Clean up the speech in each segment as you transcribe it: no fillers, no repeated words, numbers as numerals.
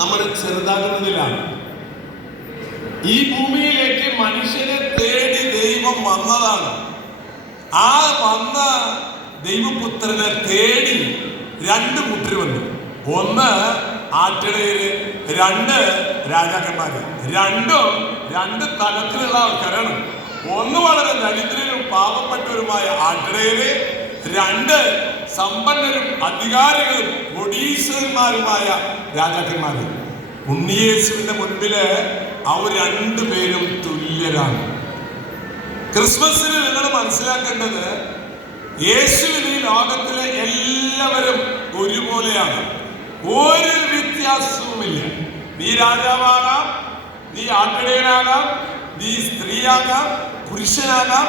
നമ്മൾ ചെറുതാകുന്നതിലാണ്. ഈ ഭൂമിയിലേക്ക് മനുഷ്യനെ തേടി ദൈവം വന്നതാണ്. ആ വന്ന ദൈവപുത്രനെ തേടി രണ്ട് കൂട്ടർ വന്നു. ഒന്ന് ആട്ടിടയര്, രണ്ട് രാജാക്കന്മാര്. രണ്ടും രണ്ട് തലത്തിലുള്ള ആൾക്കാരാണ്. ഒന്ന് വളരെ ദരിദ്രരും പാവപ്പെട്ടവരുമായ ആട്ടിടയര്, രണ്ട് സമ്പന്നരും അധികാരികളും കോടീശ്വരന്മാരുമായ രാജാക്കന്മാര്. ഉണ്ണിയേശുവിന്റെ മുൻപില് അവർ രണ്ടുപേരും തുല്യരാണ്. ക്രിസ്മസിന് നിങ്ങൾ മനസ്സിലാക്കേണ്ടത്, യേശുവിന് ഈ ലോകത്തിലെ എല്ലാവരും ഒരുപോലെയാണ്. ഒരു വ്യത്യാസവുമില്ല. നീ രാജാവാകാം, നീ ആട്ടിടയനാകാം, നീ സ്ത്രീയാകാം, പുരുഷനാകാം,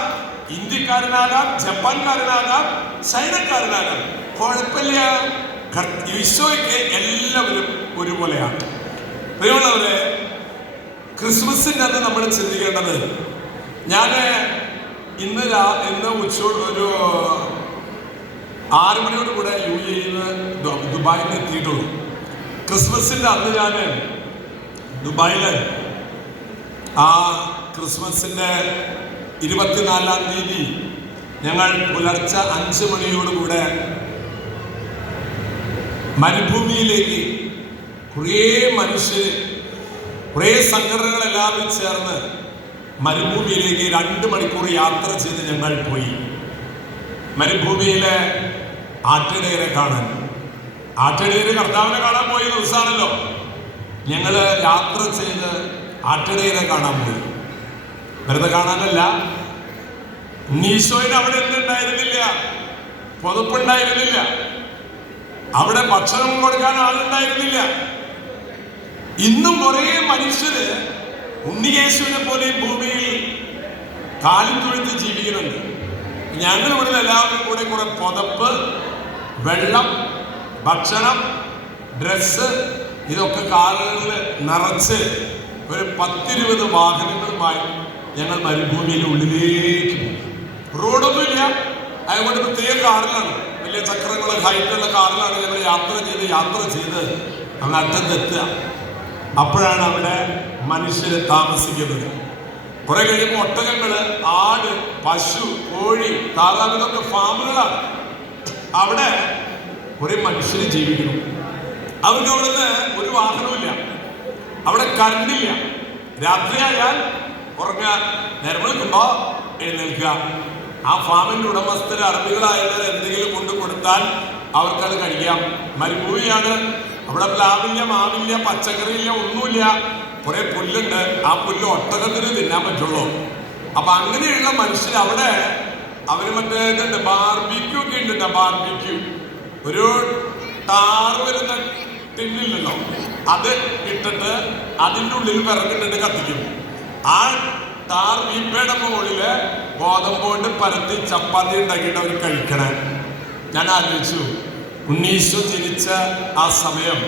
ഇന്ത്യക്കാരനാകാം, ജപ്പാൻകാരനാകാം, ചൈനക്കാരനാകാം, കുഴപ്പമില്ല. ഈശോയ്ക്ക് എല്ലാവരും ഒരുപോലെയാണ്. പ്രിയമുള്ളവരെ, ക്രിസ്മസിൻ്റെ അന്ന് നമ്മൾ ചിന്തിക്കേണ്ടത്, ഞാൻ ഇന്ന് ഉച്ചയോട് ഒരു 6 മണിയോട് കൂടെ UAE ദുബായിൽ എത്തിയിട്ടുള്ളൂ. ക്രിസ്മസിൻ്റെ അന്ന് ഞാൻ ദുബായില് ആ ക്രിസ്മസിൻ്റെ 24-ാം തീയതി ഞങ്ങൾ പുലർച്ചെ 5 മണിയോടുകൂടെ മരുഭൂമിയിലേക്ക് കുറേ മനുഷ്യർ, കുറേ സംഘടനകൾ എല്ലാവരും ചേർന്ന് മരുഭൂമിയിലേക്ക് 2 മണിക്കൂർ യാത്ര ചെയ്ത് ഞങ്ങൾ പോയി. മരുഭൂമിയിലെ ആട്ടിടയരെ കാണാൻ. ആട്ടിടയര് കർത്താവിനെ കാണാൻ പോയ ദിവസമാണല്ലോ. ഞങ്ങൾ യാത്ര ചെയ്ത് ആട്ടിടയരെ കാണാൻ പോയി. വെറുതെ കാണാനല്ല, ഈശോയിൽ അവിടെ എന്തുണ്ടായിരുന്നില്ല, പുതപ്പുണ്ടായിരുന്നില്ല, അവിടെ ഭക്ഷണം കൊടുക്കാൻ ആളുണ്ടായിരുന്നില്ല. ഇന്നും കുറേ മനുഷ്യര് ഉണ്ണിയേശുവിനെ പോലെ ഭൂമിയിൽ കാലിൽ തൊഴുത്ത് ജീവിക്കുന്നുണ്ട്. ഞങ്ങൾ ഇവിടെ എല്ലാവരും കൂടെ കുറെ പുതപ്പ്, വെള്ളം, ഭക്ഷണം, ഡ്രസ്സ് ഇതൊക്കെ കാറുകളിൽ നിറച്ച് ഒരു 10-20 വാഹനങ്ങളുമായി ഞങ്ങൾ മരുഭൂമിയുടെ ഉള്ളിലേക്ക് പോകും. റോഡൊന്നുമില്ല, അതുകൊണ്ട് പ്രത്യേക കാറിലാണ്, വലിയ ചക്രങ്ങൾ ഹൈറ്റുള്ള കാറിലാണ് ഞങ്ങൾ യാത്ര ചെയ്ത് അങ്ങ് അറ്റത്തെത്തുക. അപ്പോഴാണ് അവിടെ മനുഷ്യരെ താമസിക്കുന്നത്. കുറെ കഴിയുമ്പോൾ ഒട്ടകങ്ങള്, ആട്, പശു, കോഴി, താറാവ് ഇതൊക്കെ ഫാമുകളാണ്. അവിടെ കുറെ മനുഷ്യര് ജീവിക്കുന്നു. അവർക്ക് അവിടുന്ന് ഒരു വാഹനവുമില്ല, അവിടെ കറണ്ടില്ല. രാത്രിയായാൽ ഉറങ്ങുക, നേരം വെളുക്കുമ്പോ എഴുന്നേൽക്കുക. ആ ഫാമിന്റെ ഉടമസ്ഥര് അറബികളായവർ എന്തെങ്കിലും കൊണ്ട് കൊടുത്താൽ അവർക്കത് കഴിക്കാം. മരുഭൂമിയാണ്, അവിടെ പ്ലാവില്ല, മാവില്ല, പച്ചക്കറിയില്ല, ഒന്നുമില്ല. കുറെ പുല്ലുണ്ട്, ആ പുല്ല് ഒട്ടകത്തിന് തിന്നാൻ പറ്റുള്ളൂ. അപ്പൊ അങ്ങനെയുള്ള മനുഷ്യർ അവിടെ അവര് മറ്റേ ഇതുണ്ട്, ബാർബിക്യൂ ഒക്കെ ഉണ്ട്. ബാർബിക്യൂ ഒരു ടാറ് വരുന്ന ടിന്നില്ലല്ലോ, അത് ഇട്ടിട്ട് അതിൻ്റെ ഉള്ളിൽ വിറകിട്ടിട്ട് കത്തിക്കും. ആ ടാർ വീപ്പയുടെ മുകളില് ഗോതമ്പോണ്ട് പരത്തി ചപ്പാത്തി ഉണ്ടാക്കിയിട്ട് അവർ കഴിക്കണേ. ഞാൻ ആലോചിച്ചു, ഉണ്ണീശോ ജനിച്ച ആ സമയം,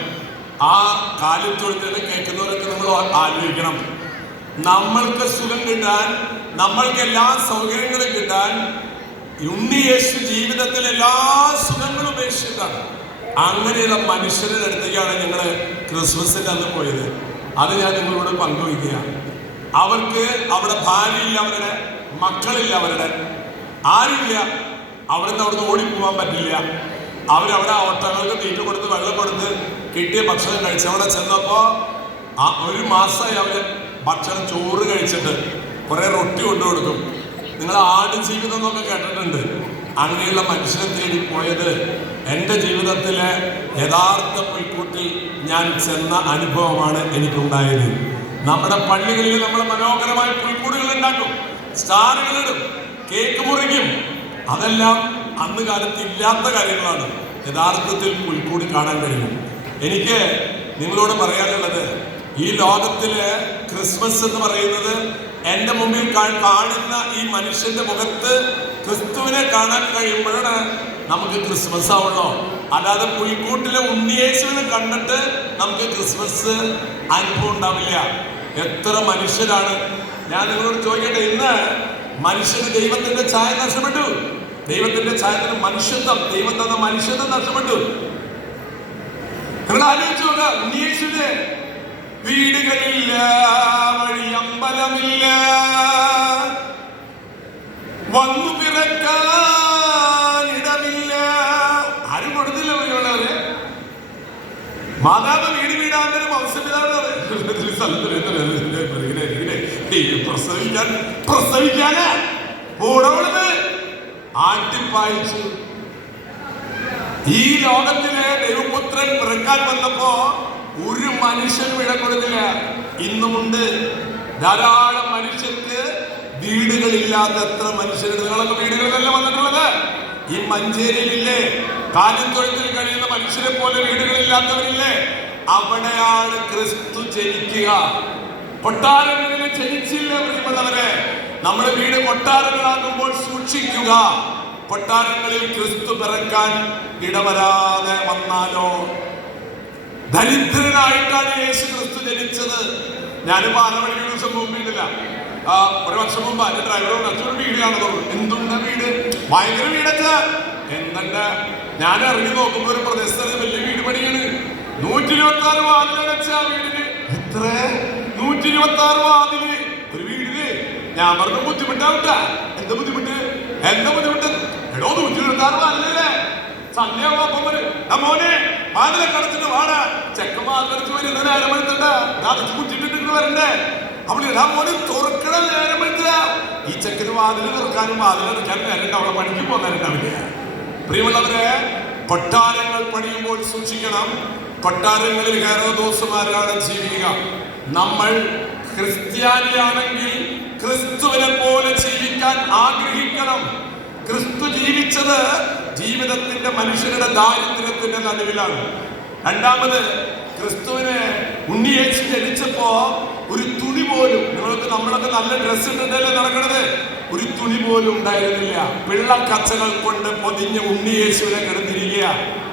ആ കാലിൽ തൊഴുത്തിൽ കേൾക്കുന്നവരൊക്കെ നമ്മൾ ആലോചിക്കണം. നമ്മൾക്ക് സുഖം കിട്ടാൻ, നമ്മൾക്ക് എല്ലാ സൗകര്യങ്ങളും കിട്ടാൻ ഉണ്ണിയേശു ജീവിതത്തിൽ എല്ലാ സുഖങ്ങളും ഉപേക്ഷിച്ചിട്ടാണ്. അങ്ങനെയുള്ള മനുഷ്യരുടെ അടുത്തേക്കാണ് ഞങ്ങൾ ക്രിസ്മസിന്റെ അന്ന് പോയത്. അത് ഞാൻ നിങ്ങളോട് പങ്കുവയ്ക്കുക. അവർക്ക് അവിടെ ഭാര്യയില്ല, അവരുടെ മക്കളില്ല, അവരുടെ ആരുമില്ല. അവിടുന്ന് ഓടിപ്പോവാൻ പറ്റില്ല. അവരവിടെ ഒട്ടകങ്ങൾക്ക് തീറ്റ കൊടുത്ത് വെള്ളം കൊടുത്ത് കിട്ടിയ ഭക്ഷണം കഴിച്ച് അവിടെ ചെന്നപ്പോ 1 മാസമായി അവര് ഭക്ഷണം, ചോറ് കഴിച്ചിട്ട് കുറെ റൊട്ടി കൊണ്ടു കൊടുക്കും. നിങ്ങൾ ആട് ജീവിതം എന്നൊക്കെ കേട്ടിട്ടുണ്ട്. അങ്ങനെയുള്ള മനുഷ്യരെ തേടി പോയത് എൻ്റെ ജീവിതത്തിലെ യഥാർത്ഥ പുൽക്കൂട്ടിൽ ഞാൻ ചെന്ന അനുഭവമാണ് എനിക്കുണ്ടായത്. നമ്മുടെ പള്ളികളിൽ നമ്മൾ മനോഹരമായ പുൽക്കൂടുകൾ ഉണ്ടാക്കും, സ്റ്റാറുകളിടും, കേക്ക് മുറിക്കും. അതെല്ലാം അന്ന് കാലത്ത് ഇല്ലാത്ത കാര്യങ്ങളാണ്. യഥാർത്ഥത്തിൽ പുൽക്കൂടി കാണാൻ കഴിയും. എനിക്ക് നിങ്ങളോട് പറയാനുള്ളത്, ഈ ലോകത്തില് ക്രിസ്മസ് എന്ന് പറയുന്നത് എൻ്റെ മുമ്പിൽ കാണുന്ന ഈ മനുഷ്യന്റെ മുഖത്ത് ക്രിസ്തുവിനെ കാണാൻ കഴിയുമ്പോഴാണ് നമുക്ക് ക്രിസ്മസ് ആവുള്ളൂ. അല്ലാതെ പുൽക്കൂട്ടിലെ ഉണ്ണിയേശുവിനെ കണ്ടിട്ട് നമുക്ക് ക്രിസ്മസ് അനുഭവം ഉണ്ടാവില്ല. എത്ര മനുഷ്യരാണ്! ഞാൻ നിങ്ങളോട് ചോദിക്കട്ടെ, ഇന്ന് മനുഷ്യന് ദൈവത്തിന്റെ ഛായ നഷ്ടപ്പെട്ടു. ദൈവത്തിന്റെ ഛായത്തിന് മനുഷ്യത്വം, ദൈവം തന്ന മനുഷ്യത്വം നഷ്ടപ്പെട്ടു. നിങ്ങൾ ആലോചിച്ചു നോക്കുക, ഉണ്ണിയേശുവിന് വീടുകളില്ല, വഴി അമ്പലമില്ല, വന്നു പിറക്കാൻ ഇടമില്ല. ആരും കൊടുത്തില്ല വഴിയുള്ളവര്. മാതാവ് വീടാന്തരം വംശപിതാവ് പ്രസവിക്കാന് ഓടോളത് ആട്ടിപ്പായിച്ചു. ഈ ലോകത്തിലെ ദൈവപുത്രൻ പിറക്കാൻ വന്നപ്പോ ഒരു മനുഷ്യനും ഇടം കൊടുത്തില്ല. ഇന്നുമുണ്ട് ധാരാളം മനുഷ്യർക്ക് വീടുകളില്ലാത്ത എത്ര മനുഷ്യരുണ്ട്. നിങ്ങളൊക്കെ വീടുകളിലല്ല വന്നിട്ടുള്ളത്. ഈ മഞ്ചേരിയിലില്ലേ കാലം തൊഴുത്തിൽ കഴിയുന്ന മനുഷ്യരെ പോലെ വീടുകളില്ലാത്തവരില്ലേ? അവിടെയാണ് ക്രിസ്തു ജനിക്കുക. കൊട്ടാരങ്ങളിൽ ജനിച്ചില്ല പ്രിയമുള്ളവരെ. നമ്മുടെ വീട് കൊട്ടാരങ്ങളാകുമ്പോൾ സൂക്ഷിക്കുക. കൊട്ടാരങ്ങളിൽ ക്രിസ്തു പിറക്കാൻ ഇടവരാതെ വന്നാലോ? ദരിദ്രനായിട്ടാണ് യേശു ക്രിസ്തു ജനിച്ചത്. ഞാനിപ്പോ 6 ദിവസം മുമ്പില്ല, ഒരു വർഷം മുമ്പ് എന്റെ ഡ്രൈവറോട് അച്ഛനൊരു വീടാണ് തോന്നുന്നു. എന്തുണ്ട് വീട്? ഭയങ്കര വീടച്ചാ. എന്നിട്ട് ഞാൻ ഇറങ്ങി നോക്കുമ്പോ ഒരു പ്രദേശത്ത് വലിയ വീട് പണിയാണ്. 126 വാതിലടച്ച വീടിന്. എത്ര? 126 വാതില് ഒരു വീടിന്. ഞാൻ പറഞ്ഞു ബുദ്ധിമുട്ടാവിട്ട. എന്താ ബുദ്ധിമുട്ട്? എടോ 126 വാതിലല്ലേ? സന്ധ്യാവാപ്പം വരും. മോനെ വാതിലൊക്കെ അടച്ചിട്ട് വാടാ. ചെക്കൻ വാതിലടച്ച് വരുന്ന നേരം എടുത്തിട്ട് അടച്ച് കുറ്റിട്ടിട്ട് വരണ്ടേ? അവിടെ ഇടാ മോനെ തുറക്കണ നേരം എടുത്തില്ല. ഈ ചെക്കന് വാതിൽ തുറക്കാനും വാതിലടയ്ക്കാനും നേരം അവിടെ പണിക്ക് പോകുന്നവരുണ്ടാവില്ല. പ്രിയമുള്ളവരെ, കൊട്ടാരങ്ങൾ പണിയുമ്പോൾ സൂക്ഷിക്കണം. കൊട്ടാരങ്ങളിൽ ഹെരോദോസുമാരാണ് ജീവിക്കുക. നമ്മൾ ക്രിസ്ത്യാനിയാണെങ്കിൽ ക്രിസ്തുവിനെ പോലെ ജീവിക്കാൻ ആഗ്രഹിക്കണം. ക്രിസ്തു ജീവിച്ചത് ജീവിതത്തിന്റെ മനുഷ്യരുടെ ദാരിദ്ര്യത്തിന്റെ നടുവിലാണ്. രണ്ടാമത്, ക്രിസ്തുവിന് ഉണ്ണിയേശു ജനിച്ചപ്പോ ഒരു തുണി പോലും, നമ്മളൊക്കെ നല്ല ഡ്രസ് ഇട്ടിട്ടല്ലേ നടക്കണത്, ഒരു തുണി പോലും ഉണ്ടായിരുന്നില്ല. പിള്ളക്കച്ചകൾ കൊണ്ട് പൊതിഞ്ഞ ഉണ്ണിയേശുവിനെ കിടന്നിരിക്കുക.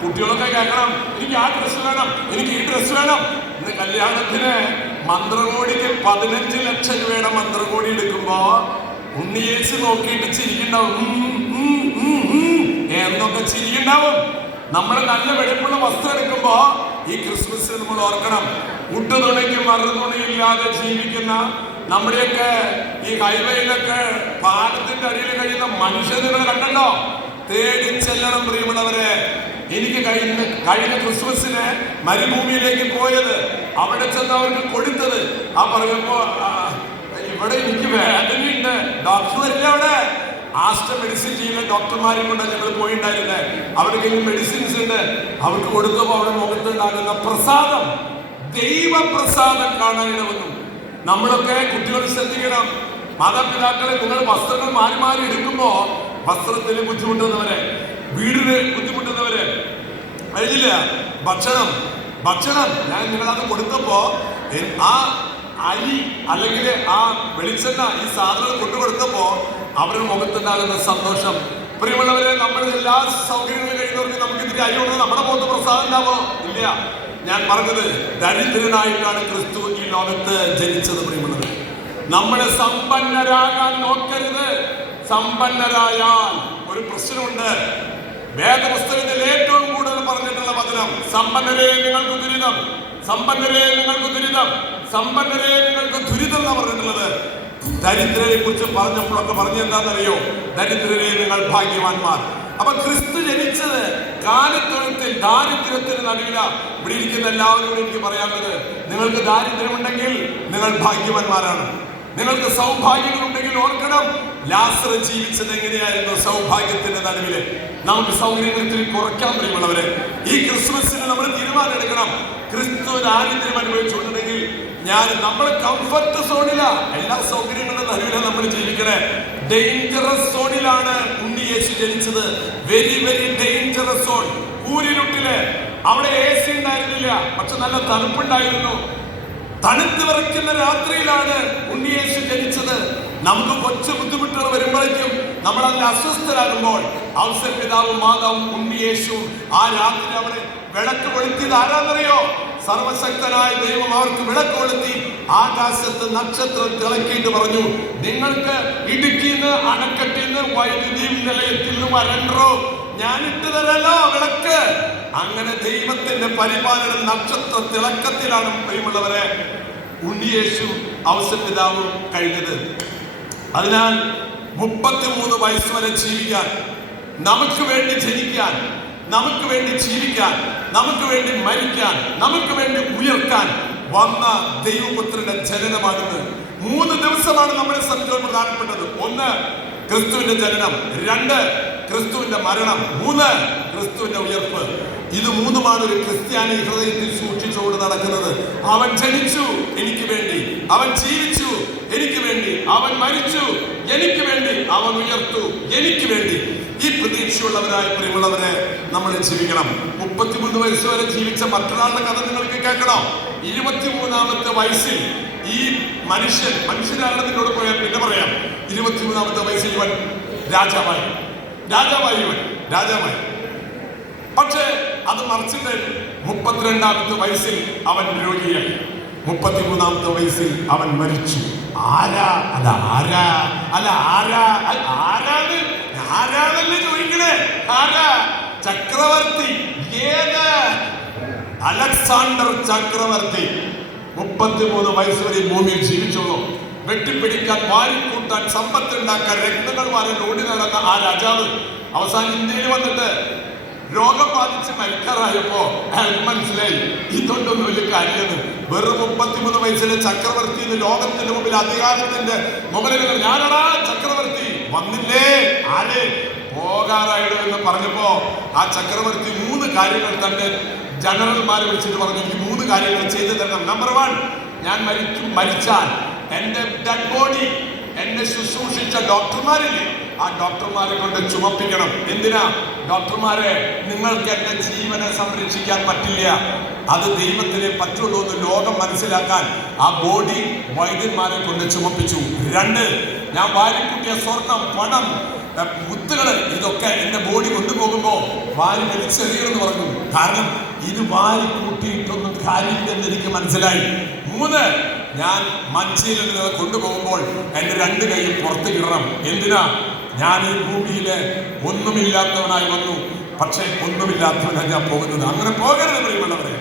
കുട്ടികളൊക്കെ കേൾക്കണം, എനിക്ക് ആ ഡ്രസ് വേണം, എനിക്ക് ഈ ഡ്രസ് വേണം. ഇന്ന് കല്യാണത്തിന് മന്ത്രകോടിക്ക് 15 ലക്ഷം രൂപയുടെ മന്ത്രകോടി എടുക്കുമ്പോ ഉണ്ണിയേശു നോക്കിയിട്ട് ചിരിക്കുണ്ടാവും. എന്നൊക്കെ ചിരിക്കുണ്ടാവും. നമ്മൾ നല്ല വെളുപ്പുള്ള വസ്ത്രം എടുക്കുമ്പോ ഈ ക്രിസ്മസിന് നമ്മൾ ഓർക്കണം, ഉട്ടുതുണയ്ക്ക് മറുതുണയില്ലാതെ ജീവിക്കുന്ന നമ്മുടെയൊക്കെ ഈ ഹൈവേയിലൊക്കെ പാലത്തിന്റെ അടിയിൽ കഴിയുന്ന മനുഷ്യർ നിങ്ങൾ കണ്ടല്ലോ. തേടി ചെല്ലണം പ്രിയമുള്ളവരെ. എനിക്ക് കഴിഞ്ഞ ക്രിസ്മസിന് മരുഭൂമിയിലേക്ക് പോയത്, അവിടെ ചെന്ന് അവർക്ക് കൊടുത്തത്, ആ പറയുമ്പോ ഇവിടെ എനിക്ക് വേദനയുണ്ട്, ഡോക്ടർ വരില്ല. അവിടെ ആസ്റ്റർ മെഡിസിൻ ചെയ്യുന്ന ഡോക്ടർമാരെയും കൊണ്ട് ഞങ്ങൾ പോയിണ്ടായിരുന്നേ. അവർക്ക് മെഡിസിൻസ് ഉണ്ട്. അവർക്ക് കൊടുത്തപ്പോ അവിടെ മുഖത്തുണ്ടാകുന്ന പ്രസാദം, ദൈവപ്രസാദം കാണാനിട വന്നു. നമ്മളൊക്കെ കുട്ടികൾ ശ്രദ്ധിക്കണം. മാതാപിതാക്കളെ നിങ്ങൾ വസ്ത്രങ്ങൾ മാറി മാറി എടുക്കുമ്പോ വസ്ത്രത്തിന് ബുദ്ധിമുട്ടുന്നവരെ, വീടിന് ബുദ്ധിമുട്ടുന്നവരെ, കഴിഞ്ഞില്ല ഭക്ഷണം ഞാൻ നിങ്ങളത് കൊടുത്തപ്പോ ആ അരി അല്ലെങ്കിൽ ആ വെളിച്ചെണ്ണ ഈ സാധനങ്ങൾ കൊണ്ടുകൊടുത്തപ്പോ അവരുടെ മുഖത്തുണ്ടാകുന്ന സന്തോഷം. പ്രിയമുള്ളവരെ, നമ്മൾ എല്ലാ സൗകര്യങ്ങളും കഴിയുന്നവർക്ക് നമുക്ക് ഇതിന്റെ അരി കൊണ്ട് നമ്മുടെ മുഖത്ത് പ്രസാദം ഉണ്ടാവോ? ഇല്ല. ഞാൻ പറഞ്ഞത് ദരിദ്രനായിട്ടാണ് ക്രിസ്തു ഈ ലോകത്ത് ജനിച്ചത്. പ്രിയമുള്ളവരെ, നമ്മളെ സമ്പന്നരാകാൻ നോക്കരുത്. സമ്പന്നരായാൽ ഒരു പ്രശ്നമുണ്ട്. വേദപുസ്തകത്തിൽ ഏറ്റവും കൂടുതൽ പറഞ്ഞിട്ടുള്ള വചനം, സമ്പന്നരെ നിങ്ങൾക്ക് ദുരിതം, സമ്പന്നരെ നിങ്ങൾക്ക് ദുരിതം, സമ്പന്നരെ നിങ്ങൾക്ക് ദുരിതം എന്നാ പറഞ്ഞിട്ടുള്ളത്. ദരിദ്രരെ കുറിച്ച് പറഞ്ഞപ്പോഴൊക്കെ പറഞ്ഞെന്താണെന്നറിയോ? ദരിദ്രരെ നിങ്ങൾ ഭാഗ്യവാന്മാർ. അപ്പൊ ക്രിസ്തു ജനിച്ചത് കാലത്തൊഴുത്തിൽ ദാരിദ്ര്യത്തിന് നടുവില. ഇവിടെ ഇരിക്കുന്ന എല്ലാവരോടും എനിക്ക് പറയാനുള്ളത്, നിങ്ങൾക്ക് ദാരിദ്ര്യമുണ്ടെങ്കിൽ നിങ്ങൾ ഭാഗ്യവാന്മാരാണ്. നിങ്ങൾക്ക് സൗഭാഗ്യങ്ങളുണ്ടെങ്കിൽ ഓർക്കണം, ലാസർ ജീവിച്ചത് എങ്ങനെയായിരുന്നു? സൗഭാഗ്യത്തിന്റെ നടുവില്. നമുക്ക് സൗകര്യങ്ങൾ ഇത്തിരി കുറയ്ക്കാൻ കഴിയുള്ളവരെ ഈ ക്രിസ്മസിന് നമ്മൾ തീരുമാനം എടുക്കണം. ക്രിസ്തു ദാരിദ്ര്യം അനുഭവിച്ചുകൊണ്ടിട്ടുണ്ടെങ്കിൽ നമ്മൾ കംഫർട്ട് സോണില, എല്ലാ സൗകര്യങ്ങളുടെ നടുവിലാണ് നമ്മൾ ജീവിക്കണേ. ഡേഞ്ചറസ് സോണിലാണ് ഉണ്ണിയേശു ജനിച്ചത്. Very very dangerous zone. കൂരിരുട്ടില് അവിടെ AC ഉണ്ടായിരുന്നില്ല, പക്ഷെ നല്ല തണുപ്പുണ്ടായിരുന്നു. തണുത്ത് വിറയ്ക്കുന്ന രാത്രിയിലാണ് ഉണ്ണിയേശു ജനിച്ചത്. നമുക്ക് കൊച്ചു ബുദ്ധിമുട്ടുകൾ വരുമ്പോഴേക്കും നമ്മൾ അതിൽ അസ്വസ്ഥരാകുമ്പോൾ ഔസേപ്പ് പിതാവും മാതാവും ഉണ്ണിയേശുവും ആ രാത്രി അവിടെ വിളക്ക് കൊളുത്തിയത് ആരാന്നറിയോ? സർവശക്തനായ ദൈവം അവർക്ക് വിളക്ക് കൊളുത്തി. ആകാശത്ത് നക്ഷത്രം തിളക്കിയിട്ട് പറഞ്ഞു, നിങ്ങൾക്ക് ഇടുക്കിന്ന് അണക്കെട്ടിന്ന് വൈദ്യുതി നിലയത്തിൽ നിന്ന് വരണ്ടോ, ഞാൻ ഇട്ട് തരാലോ വിളക്ക്. അങ്ങനെ ദൈവത്തിന്റെ പരിപാലനം നക്ഷത്ര തിളക്കത്തിലാണ് പ്രിയമുള്ളവരെ ഉണ്ണിയേശു ഔസപിതാവ് കഴിഞ്ഞത്. അതിനാൽ 33 വയസ്സ് വരെ ജീവിക്കാൻ, നമുക്ക് വേണ്ടി ജനിക്കാൻ, നമുക്ക് വേണ്ടി ജീവിക്കാൻ, നമുക്ക് വേണ്ടി മരിക്കാൻ, നമുക്ക് വേണ്ടി ഉയർത്താൻ വന്ന ദൈവപുത്രന്റെ ജനനമാണെന്ന് 3 ദിവസമാണ് നമ്മളെ സംബന്ധിച്ച് പ്രധാനപ്പെട്ടത്. 1 ക്രിസ്തുവിന്റെ ജനനം, 2 ക്രിസ്തുവിന്റെ മരണം, 3 ക്രിസ്തുവിന്റെ ഉയർപ്പ്. ഇത് 3മാണ് ഒരു ക്രിസ്ത്യാനി ഹൃദയത്തിൽ സൂക്ഷിച്ചുകൊണ്ട് നടക്കുന്നത്. അവൻ ജനിച്ചു എനിക്ക് വേണ്ടി, അവൻ ജീവിച്ചു എനിക്ക് വേണ്ടി, അവൻ മരിച്ചു എനിക്ക് വേണ്ടി, അവൻ ഉയർത്തു എനിക്ക് വേണ്ടി. ഈ പ്രതീക്ഷയുള്ളവരായ പ്രിയമുള്ളവരെ നമ്മൾ ജീവിക്കണം. 33 വയസ്സ് വരെ ജീവിച്ച മറ്റൊരാളുടെ കഥ നിങ്ങൾക്ക് കേൾക്കണം. 23ാമത്തെ വയസ്സിൽ ഈ മനുഷ്യനാണെന്ന് നിന്നോട് പോയാൽ പിന്നെ പറയാം. 23ാമത്തെ വയസ്സിൽ ഇവൻ രാജാവായി. പക്ഷേ അത് മറിച്ചിട്ട് 32ാമത്തെ വയസ്സിൽ അവൻ രോഗിയായി. 33ാമത്തെ വയസ്സിൽ അവൻ മരിച്ചു. ആരാന്നല്ലേ ചോദിക്കണേ? ചക്രവർത്തി. ഏത്? അലക്സാണ്ടർ ചക്രവർത്തി. 33 വയസ്സ് വരെ ഭൂമിയിൽ ജീവിച്ചുള്ളൂ. വെട്ടിപ്പിടിക്കാൻ, വാരിക്കൂട്ടാൻ, സമ്പത്തുണ്ടാക്കാൻ, രക്തങ്ങൾ വാരാൻ ഓടി നടന്ന ആ രാജാവ് അവസാനം ഇന്ത്യയിൽ വന്നിട്ട് രോഗം ബാധിച്ച് മരിക്കാറായപ്പോ അയാൾക്ക് മനസ്സിലായി ഇതൊന്നും വലിയ കാര്യമാണ്. വെറും 33 വയസ്സിലെ ചക്രവർത്തി ലോകത്തിന്റെ മുമ്പിൽ അധികാരത്തിന്റെ മുകളിൽ ഞാനടാ ചക്രവർത്തി വന്നില്ലേ, ആരെ പോകാറായിടോ എന്ന് പറഞ്ഞപ്പോ ആ ചക്രവർത്തി 3 കാര്യങ്ങൾ തന്റെ ജനറൽമാരെ വിളിച്ചിട്ട് പറഞ്ഞു, ഈ 3 കാര്യങ്ങൾ ചെയ്തു തരണം. നമ്പർ 1, ഞാൻ മരിച്ചാൽ എന്റെ ഡെഡ് ബോഡി എന്നെ ശുശ്രൂഷിച്ച ഡോക്ടർമാരില്ലേ, ആ ഡോക്ടർമാരെ കൊണ്ട് ചുമപ്പിക്കണം. എന്തിനാ? ഡോക്ടർമാരെ, നിങ്ങൾക്ക് എന്റെ ജീവനെ സംരക്ഷിക്കാൻ പറ്റില്ല, അത് ദൈവത്തിനെ പറ്റുള്ളൂ എന്ന് ലോകം മനസ്സിലാക്കാൻ ആ ബോഡി വൈദ്യന്മാരെ കൊണ്ട് ചുമപ്പിച്ചു. 2, ഞാൻ വാരിക്കൂട്ടിയ സ്വർണം, പണം, മുത്തുകള് ഇതൊക്കെ എന്റെ ബോഡി കൊണ്ടുപോകുമ്പോ വാരി വലിച്ചെറിയണമെന്ന് പറഞ്ഞു. കാരണം ഇത് വാരി കൂട്ടിയിട്ടൊന്നും കാര്യമില്ലെന്ന് എനിക്ക് മനസ്സിലായി. 3, ഞാൻ മഞ്ചയിൽ നിന്ന് കൊണ്ടുപോകുമ്പോൾ എന്റെ 2 കൈയും പുറത്ത് കിടണം. എന്തിനാ? ഞാൻ ഈ ഭൂമിയിലെ ഒന്നുമില്ലാത്തവനായി വന്നു, പക്ഷെ ഒന്നുമില്ലാത്തവനായി ഞാൻ പോകുന്നത്. അങ്ങനെ പോകരുത് പ്രിയമുള്ളവരെ.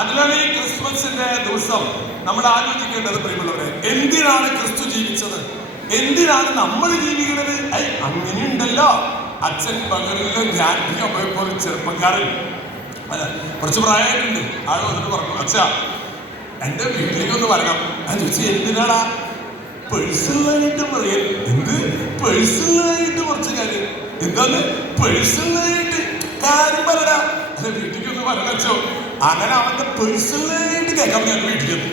അതിനാണ് ഈ ക്രിസ്മസിന്റെ ദിവസം നമ്മൾ ആലോചിക്കേണ്ടത് പ്രിയമുള്ളവരെ. എന്തിനാണ് ക്രിസ്തു ജീവിച്ചത്? എന്തിനാണ് നമ്മൾ ജീവിക്കുന്നത്? അങ്ങനെയുണ്ടല്ലോ. അച്ഛൻ പകലിലെ ധ്യാനിക്കാൻ പോയപ്പോൾ ചെറുപ്പക്കാരൻ കുറച്ച് പ്രായമായിട്ടുണ്ട്. ആൾ വന്നിട്ട് പറഞ്ഞു, അച്ഛാ എന്റെ വീട്ടിലേക്കൊന്ന് വരണം. ഞാൻ ചോദിച്ചു, എന്തിനാടാ? പേഴ്സണലായിട്ട് പറയാൻ. എന്ത് പേഴ്സണലായിട്ട്? കുറച്ച് കാര്യം. എന്താന്ന് പേഴ്സണലായിട്ട് കാര്യം പറയടാ. അല്ല വീട്ടിലേക്കൊന്ന് വരണം അച്ഛോ. അങ്ങനെ അവന്റെ പേഴ്സണലായിട്ട് കേൾക്കാൻ ഞാൻ വീട്ടിൽ ചെന്നു.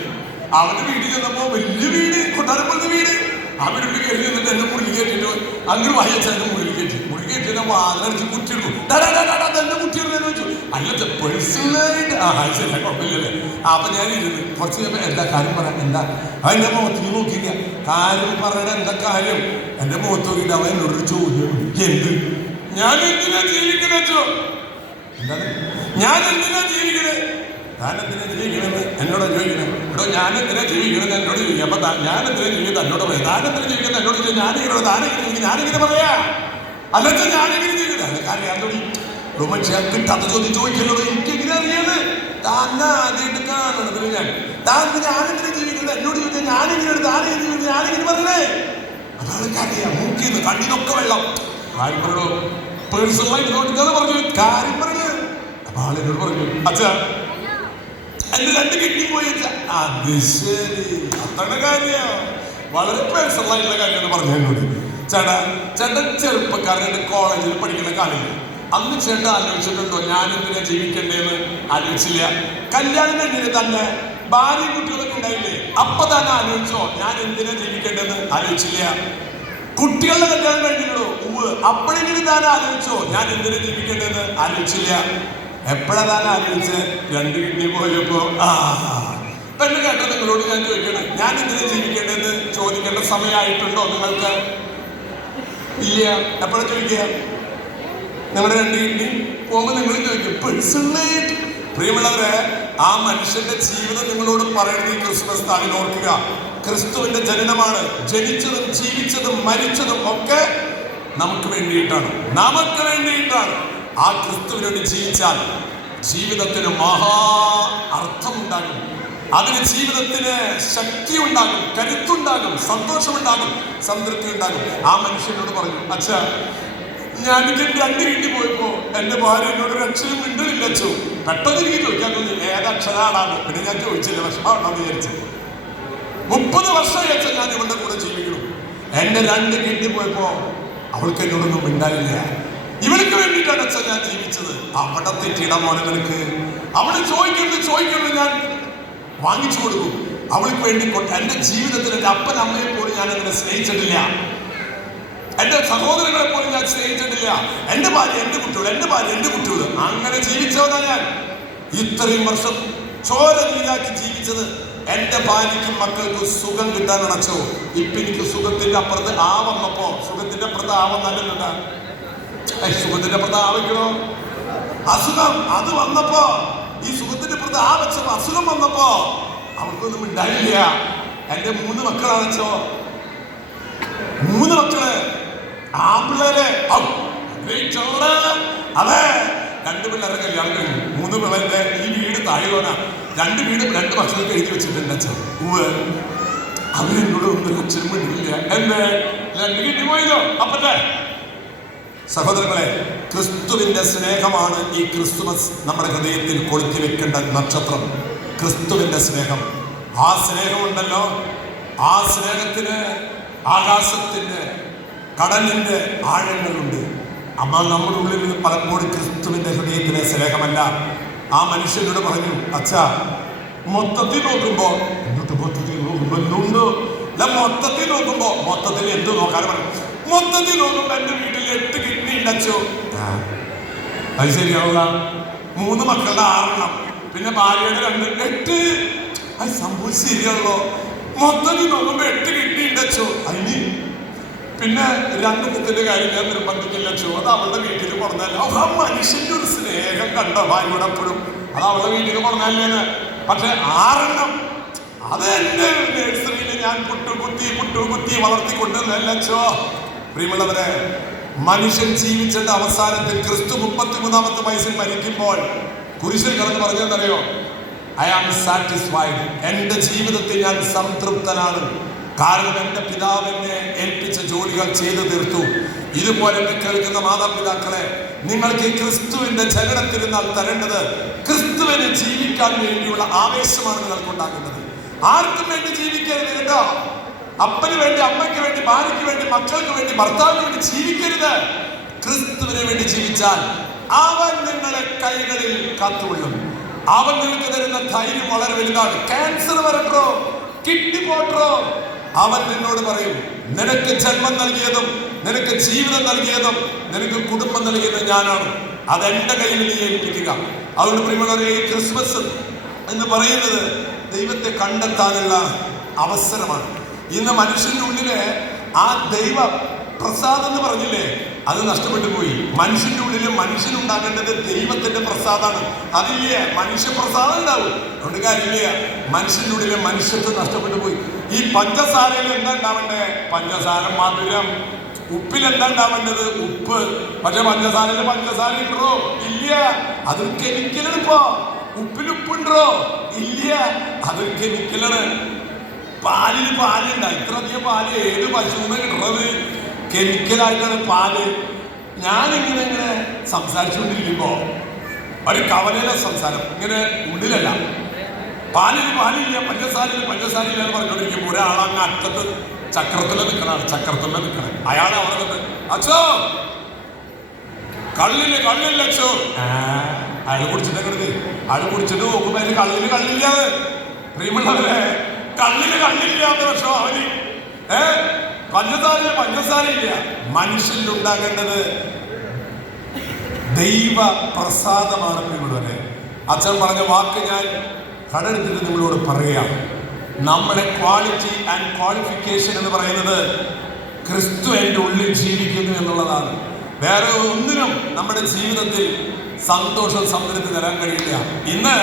അവന്റെ വീട്ടിൽ ചെന്നപ്പോ വലിയ വീട്, കൊട്ടാരം പോലത്തെ വീട്. ആ വീട്ടിൽ കയറി എന്നിട്ട് എന്നെ മുറിയിൽ കയറ്റിട്ട് അങ്ങനെ വായിച്ചാൽ മുറിയിൽ കയറ്റി വാതിലടിച്ച് കുറ്റിയെടുക്കും. എന്നെ കുറ്റിയെടുത്തെന്ന് വെച്ചു. അല്ല പേഴ്സണലായിട്ട് ശരിയാ, കുഴപ്പമില്ലല്ലേ. അപ്പൊ ഞാൻ ഇരുന്ന് കുറച്ച് കഴിയുമ്പോൾ എന്താ കാര്യം പറയാം, എന്താ എന്റെ മുഖത്തേക്ക് നോക്കിയില്ല. കാര്യം പറയണ എന്താ കാര്യം? എന്റെ മുഖത്ത് നോക്കിയിട്ട് അവൻ എന്നോടൊരു ചോദ്യം, എന്ത് ഞാൻ എന്തിനാ ജീവിക്കണേ? എന്താണ് ഞാൻ എന്തിനാ ജീവിക്കണേ? ഞാൻ എന്തിനാ ജീവിക്കണമെന്ന് എന്നോട് ചോദിക്കണേ. എടോ ഞാൻ എന്തിനാ ജീവിക്കണമെന്ന് എന്നോട് ചോദിക്കുക. അപ്പൊ ഞാൻ എന്തിനാ ജീവിക്കുന്നത് എന്നോട് പറയാം. താൻ എന്തിനാ ജീവിക്കുന്നത് എന്നോട് ചോദിച്ചാൽ ഞാനിങ്ങനെ പറയാ. അല്ലെച്ചാ ഞാനെങ്ങനെ ജീവിക്കുന്നത്? അതൊക്കെ അറിയാൻ തുടങ്ങി. കഥ ചോദിക്കല്ലോ, എനിക്കെങ്ങനെ അറിയാതെ? താൻ ആദ്യമായിട്ട് കാണണതിന് ഞാനെങ്ങനെ ജീവിക്കുന്നത് എന്നോട് ചോദിച്ചാൽ ഞാനിങ്ങനെ പറയണേ. അതൊക്കെ അറിയാം. മൂക്കിന്ന് കണ്ണിനൊക്കെ വെള്ളം. കാര്യം പറയണോ? പേഴ്സണലായിട്ട് നോക്കിക്കാതെ പറഞ്ഞു കാര്യം പറഞ്ഞു. അപ്പൊ ആളിനോട് പറഞ്ഞു, അച്ഛാ എന്റെ 2 കിഡ്നി പോയി. അത് ശരി, അത്ര കാര്യം. വളരെ പേഴ്സണലായിട്ടുള്ള കാര്യമാണ് പറഞ്ഞു എന്നോട്. ചേട്ടൻ ചെറുപ്പക്കാരൻ കോളേജിൽ പഠിക്കുന്ന കാലം അന്ന് ചേട്ടൻ ആലോചിച്ചിട്ടുണ്ടോ ഞാൻ എന്തിനാ ജീവിക്കണ്ടേന്ന്? ആലോചിച്ചില്ല. കല്യാണം കഴിഞ്ഞിട്ട് തന്നെ ഭാര്യ കുട്ടികളൊക്കെ ഉണ്ടായില്ലേ, അപ്പൊ തന്നെ ആലോചിച്ചോ ഞാൻ എന്തിനാ ജീവിക്കേണ്ടതെന്ന്? ആലോചിച്ചില്ല. കുട്ടികളുടെ കല്യാണം കഴിഞ്ഞിട്ടോ? അപ്പോഴെങ്കിലും താൻ ആലോചിച്ചോ ഞാൻ എന്തിനാ ജീവിക്കേണ്ടതെന്ന്? ആലോചിച്ചില്ല. എപ്പോഴാ താൻ ആലോചിച്ച്? 2 കിഡ്നി പോയപ്പോ. പെണ്ണ് കേട്ടോ? നിങ്ങളോട് ഞാൻ ചോദിക്കണം, ഞാൻ എന്തിനാ ജീവിക്കേണ്ടതെന്ന് ചോദിക്കേണ്ട സമയമായിട്ടുണ്ടോ നിങ്ങൾക്ക്? ഇല്ല. എപ്പോഴാ ചോദിക്കുക? നിങ്ങളുടെ 2 കിഡ്നി പോകുമ്പോൾ നിങ്ങൾ ചോദിക്കും പേഴ്സണലായിട്ട്. പ്രിയമുള്ളവരെ, ആ മനുഷ്യന്റെ ജീവിതം നിങ്ങളോട് പറയുന്നത് ഈ ക്രിസ്മസ് നാളിൽ ഓർക്കുക. ക്രിസ്തുവിന്റെ ജനനമാണ്. ജനിച്ചതും ജീവിച്ചതും മരിച്ചതും ഒക്കെ നമുക്ക് വേണ്ടിയിട്ടാണ്. ആ ക്രിസ്തുവിനോട് ജീവിച്ചാൽ ജീവിതത്തിന് മഹാ അർത്ഥമുണ്ടാകും. അതിന് ജീവിതത്തിന് ശക്തി ഉണ്ടാകും, കരുത്തുണ്ടാകും, സന്തോഷമുണ്ടാകും, സംതൃപ്തി ഉണ്ടാകും. ആ മനുഷ്യനോട് പറഞ്ഞു, അച്ഛാ, ഞാൻ എനിക്ക് 2 വീട്ടിൽ പോയപ്പോ എന്റെ ഭാര്യ എന്നോട് ഒരു അക്ഷരം മിണ്ടലില്ല അച്ഛോ. പെട്ടെന്ന് എനിക്ക് ചോദിക്കാൻ തോന്നി ഏതക്ഷരാണാണ്. പിന്നെ ഞാൻ ചോദിച്ചില്ല, വിഷമാണെന്ന് വിചാരിച്ചത്. 30 വർഷമായി അച്ഛൻ ഞാൻ ഇവളുടെ കൂടെ ജീവിക്കണം. എന്റെ 2 വീട്ടിൽ പോയപ്പോ അവൾക്ക് എന്നോടൊന്നും മിണ്ടാനില്ല. ഇവൾക്ക് വേണ്ടിയിട്ടാണ് അച്ഛൻ ഞാൻ ജീവിച്ചത്. അവിടെ തെറ്റിയിടാൻ മോനെ നിനക്ക്. അവള് ചോദിക്കുന്നത് ഞാൻ വാങ്ങിച്ചു കൊടുക്കും. അവൾക്ക് വേണ്ടി എന്റെ ജീവിതത്തിൽ എന്റെ അപ്പൻ അമ്മയെ പോലും ഞാൻ അങ്ങനെ സ്നേഹിച്ചിട്ടില്ല. എന്റെ സഹോദരങ്ങളെ പോലും ഞാൻ സ്നേഹിച്ചിട്ടില്ല. എന്റെ ഭാര്യ എന്റെ കുട്ടികൾ അങ്ങനെ ജീവിച്ചവനാ ഞാൻ. ഇത്രയും വർഷം ചോര നീരാക്കി ജീവിച്ചത് എന്റെ ഭാര്യയ്ക്കും മക്കൾക്കും സുഖം കിട്ടാനാണ് അച്ഛോ. ഇപ്പൊ എനിക്ക് സുഖത്തിന്റെ അപ്പുറത്ത് വന്നപ്പോ, സുഖത്തിന്റെ അപ്പുറത്ത് നല്ലതുണ്ടാ. സുഖത്തിന്റെ അപ്പുറത്ത് വെക്കണോ? അസുഖം അത് വന്നപ്പോ, ഈ സുഖത്തിന്റെ അപ്പുറത്ത് വെച്ചപ്പോ അസുഖം വന്നപ്പോ അവർക്കൊന്നും ഉണ്ടായില്ല. എന്റെ 3 മക്കളാണ് അച്ഛോ. 3 മക്കള് ആമ്പിള്ളേരെ. അതെ, 2 പിള്ളേരെ കല്യാണം കഴിഞ്ഞു. 3 പിള്ളേരുടെ ഈ വീട് താഴെയോനാ. 2 വീട് 2 ഭക്ഷണമൊക്കെ എഴുതി വെച്ചിട്ടുണ്ട് അച്ഛൻ. അവരെന്നോട് ഒന്നും അച്ഛനും വേണ്ടിയില്ല. എന്റെ 2 കിട്ടിപ്പോയല്ലോ അപ്പത്തെ. സഹോദരങ്ങളെ, ക്രിസ്തുവിന്റെ സ്നേഹമാണ് ഈ ക്രിസ്തുമസ് നമ്മുടെ ഹൃദയത്തിൽ കൊളുത്തി വെക്കേണ്ട നക്ഷത്രം. ക്രിസ്തുവിന്റെ സ്നേഹം. ആ സ്നേഹമുണ്ടല്ലോ, ആ സ്നേഹത്തിന് ആകാശത്തിന്റെ കടലിന്റെ ആഴങ്ങളുണ്ട്. അമ്മ നമ്മുടെ ഉള്ളിൽ നിന്ന് പലപ്പോഴും ക്രിസ്തുവിന്റെ ഹൃദയത്തിലെ സ്നേഹമല്ല. ആ മനുഷ്യനോട് പറഞ്ഞു, അച്ഛാ, മൊത്തത്തിൽ നോക്കുമ്പോ മൊത്തത്തിൽ എന്ത് നോക്കാൻ പറഞ്ഞു. മൊത്തത്തിൽ നോക്കുമ്പോ എന്റെ വീട്ടിൽ 8 കിഡ്നി ഉണ്ടച്ചോ. അത് ശരിയാവുക. 3 മക്കളുടെ 6 പിന്നെ ഭാര്യയുടെ 2 8. അത് സംഭവം ശരിയാണല്ലോ. മൊത്തത്തിൽ നോക്കുമ്പോ 8 കിഡ്നി ഉണ്ടച്ചോ. അതിന് പിന്നെ 2 കുത്തിന്റെ കാര്യം ഞാൻ നിർബന്ധിക്കില്ലച്ചോ. അത് അവളുടെ വീട്ടിൽ പറഞ്ഞാൽ ആ മനുഷ്യന്റെ ഒരു സ്നേഹം കണ്ട ഭാര്യയോട് എപ്പോഴും അത് അവളുടെ വീട്ടിൽ പറഞ്ഞല്ലേ. പക്ഷെ 6 അത് എന്റെ നഴ്സറിയിൽ ഞാൻ പുട്ടുകുത്തി വളർത്തിക്കൊണ്ടുവന്നല്ലോ. പ്രിയമുള്ളവരെ, മനുഷ്യൻ ജീവിച്ചിട്ട് അവസാനത്തിൽ ക്രിസ്തു 33-ാമത്തെ വയസ്സിൽ മരിക്കുമ്പോൾ കുരിശിൽ കിടന്ന് പറഞ്ഞെന്നറിയോ? I am satisfied. എന്റെ ജീവിതത്തിൽ ഞാൻ സംതൃപ്തനാണ്. കാരണം എന്റെ പിതാവ് എന്നെ ഏൽപ്പിച്ച ജോലികൾ ചെയ്തു തീർത്തു. ഇതുപോലെ കേൾക്കുന്ന മാതാപിതാക്കളെ, നിങ്ങൾക്ക് ഈ ക്രിസ്തുവിന്റെ ചലനത്തിരുന്നാൽ തരേണ്ടത് ക്രിസ്തുവിനെ ജീവിക്കാൻ വേണ്ടിയുള്ള ആവേശമാണ് നിങ്ങൾക്ക് ഉണ്ടാകുന്നത്. ആർക്കും വേണ്ടി ജീവിക്കരുത് കേട്ടോ. അപ്പന് വേണ്ടി, അമ്മയ്ക്ക് വേണ്ടി, ഭാര്യയ്ക്ക് വേണ്ടി, മക്കൾക്ക് വേണ്ടി, ഭർത്താവിന് വേണ്ടി ജീവിക്കരുത്. ക്രിസ്തുവിനെ വേണ്ടി ജീവിച്ചാൽ അവൻ നിങ്ങളെ കൈകളിൽ കാത്തുകൊള്ളും. അവൻ നിങ്ങൾക്ക് തരുന്ന ധൈര്യം വളരെ വലുതാണ്. ക്യാൻസർ വരട്ടോ, കിഡ്നി പോട്ടോ, അവൻ നിന്നോട് പറയും, നിനക്ക് ജന്മം നൽകിയതും നിനക്ക് ജീവിതം നൽകിയതും നിനക്ക് കുടുംബം നൽകിയതും ഞാനാണ്. അതെന്റെ കയ്യിൽ നീ ഏൽപ്പിക്കുക. അതുകൊണ്ട് പ്രിയമുള്ളവരെ, ഈ ക്രിസ്മസ് എന്ന് പറയുന്നത് ദൈവത്തെ കണ്ടെത്താനുള്ള അവസരമാണ്. ഇന്ന് മനുഷ്യന്റെ ഉള്ളില് ആ ദൈവ പ്രസാദം എന്ന് പറഞ്ഞില്ലേ, അത് നഷ്ടപ്പെട്ടു പോയി. മനുഷ്യന്റെ ഉള്ളില് മനുഷ്യനുണ്ടാകേണ്ടത് ദൈവത്തിന്റെ പ്രസാദാണ്. അതില്ലേ മനുഷ്യപ്രസാദം ഉണ്ടാവും. അതുകൊണ്ട് കാര്യമില്ല. മനുഷ്യന്റെ ഉള്ളിലെ മനുഷ്യത്വം നഷ്ടപ്പെട്ടു പോയി. ഈ പഞ്ചസാരയിൽ എന്താ ഉണ്ടാവേണ്ടേ? പഞ്ചസാര മധുരം. ഉപ്പിൽ എന്താ ഉണ്ടാവേണ്ടത്? ഉപ്പ്. പക്ഷെ പഞ്ചസാരയില് പഞ്ചസാര ഉണ്ടോ? ഇല്ല. അതൊരു കെമിക്കലാണ്. ഇപ്പോ ഉപ്പിൽ ഉപ്പുണ്ടോ? ഇല്ല. അതൊരു കെമിക്കലാണ്. പാലിന് പാലുണ്ട. ഇത്രയധികം പാല് ഏത് പശുവിന് കിട്ടുന്നത്? കെമിക്കലായിട്ടാണ് പാല്. ഞാനിങ്ങനെ സംസാരിച്ചുകൊണ്ടിരിക്കുമ്പോ ഒരു കവലയിലെ സംസാരം, ഇങ്ങനെ ഉള്ളിലല്ല. പാലിന് പാലില്ല, പഞ്ചസാരയില്ല, പഞ്ചസാരയില്ല എന്ന് പറഞ്ഞുകൊണ്ടിരിക്കുമ്പോ ഒരാളങ്ങ് അറ്റത്ത് ചക്രത്തില് നിൽക്കണേ. അയാൾ അവിടെ നിന്ന്, അച്ഛോ കള്ളില്ല അച്ഛോ. അയാൾ കുടിച്ചിട്ട് നോക്കുമ്പോ അതിന് കള്ളില്ലാതെ. പ്രിയമുള്ളവരെ, കള്ളില്ലാത്ത പക്ഷോ അവന് പഞ്ചസാരയില്ല. മനുഷ്യനുണ്ടാകേണ്ടത് ദൈവ പ്രസാദമാണ്. പ്രിയമുള്ളവരെ, അച്ഛൻ പറഞ്ഞ വാക്ക് ഞാൻ കടെടുത്തിട്ട് നിങ്ങളോട് പറയാം. നമ്മുടെ ക്വാളിറ്റി ആൻഡ് ക്വാളിഫിക്കേഷൻ എന്ന് പറയുന്നത് ക്രിസ്തു എൻ്റെ ഉള്ളിൽ ജീവിക്കുന്നു എന്നുള്ളതാണ്. വേറെ ഒന്നിനും നമ്മുടെ ജീവിതത്തിൽ സന്തോഷം, സംതൃപ്തി തരാൻ കഴിയില്ല. ഇന്ന്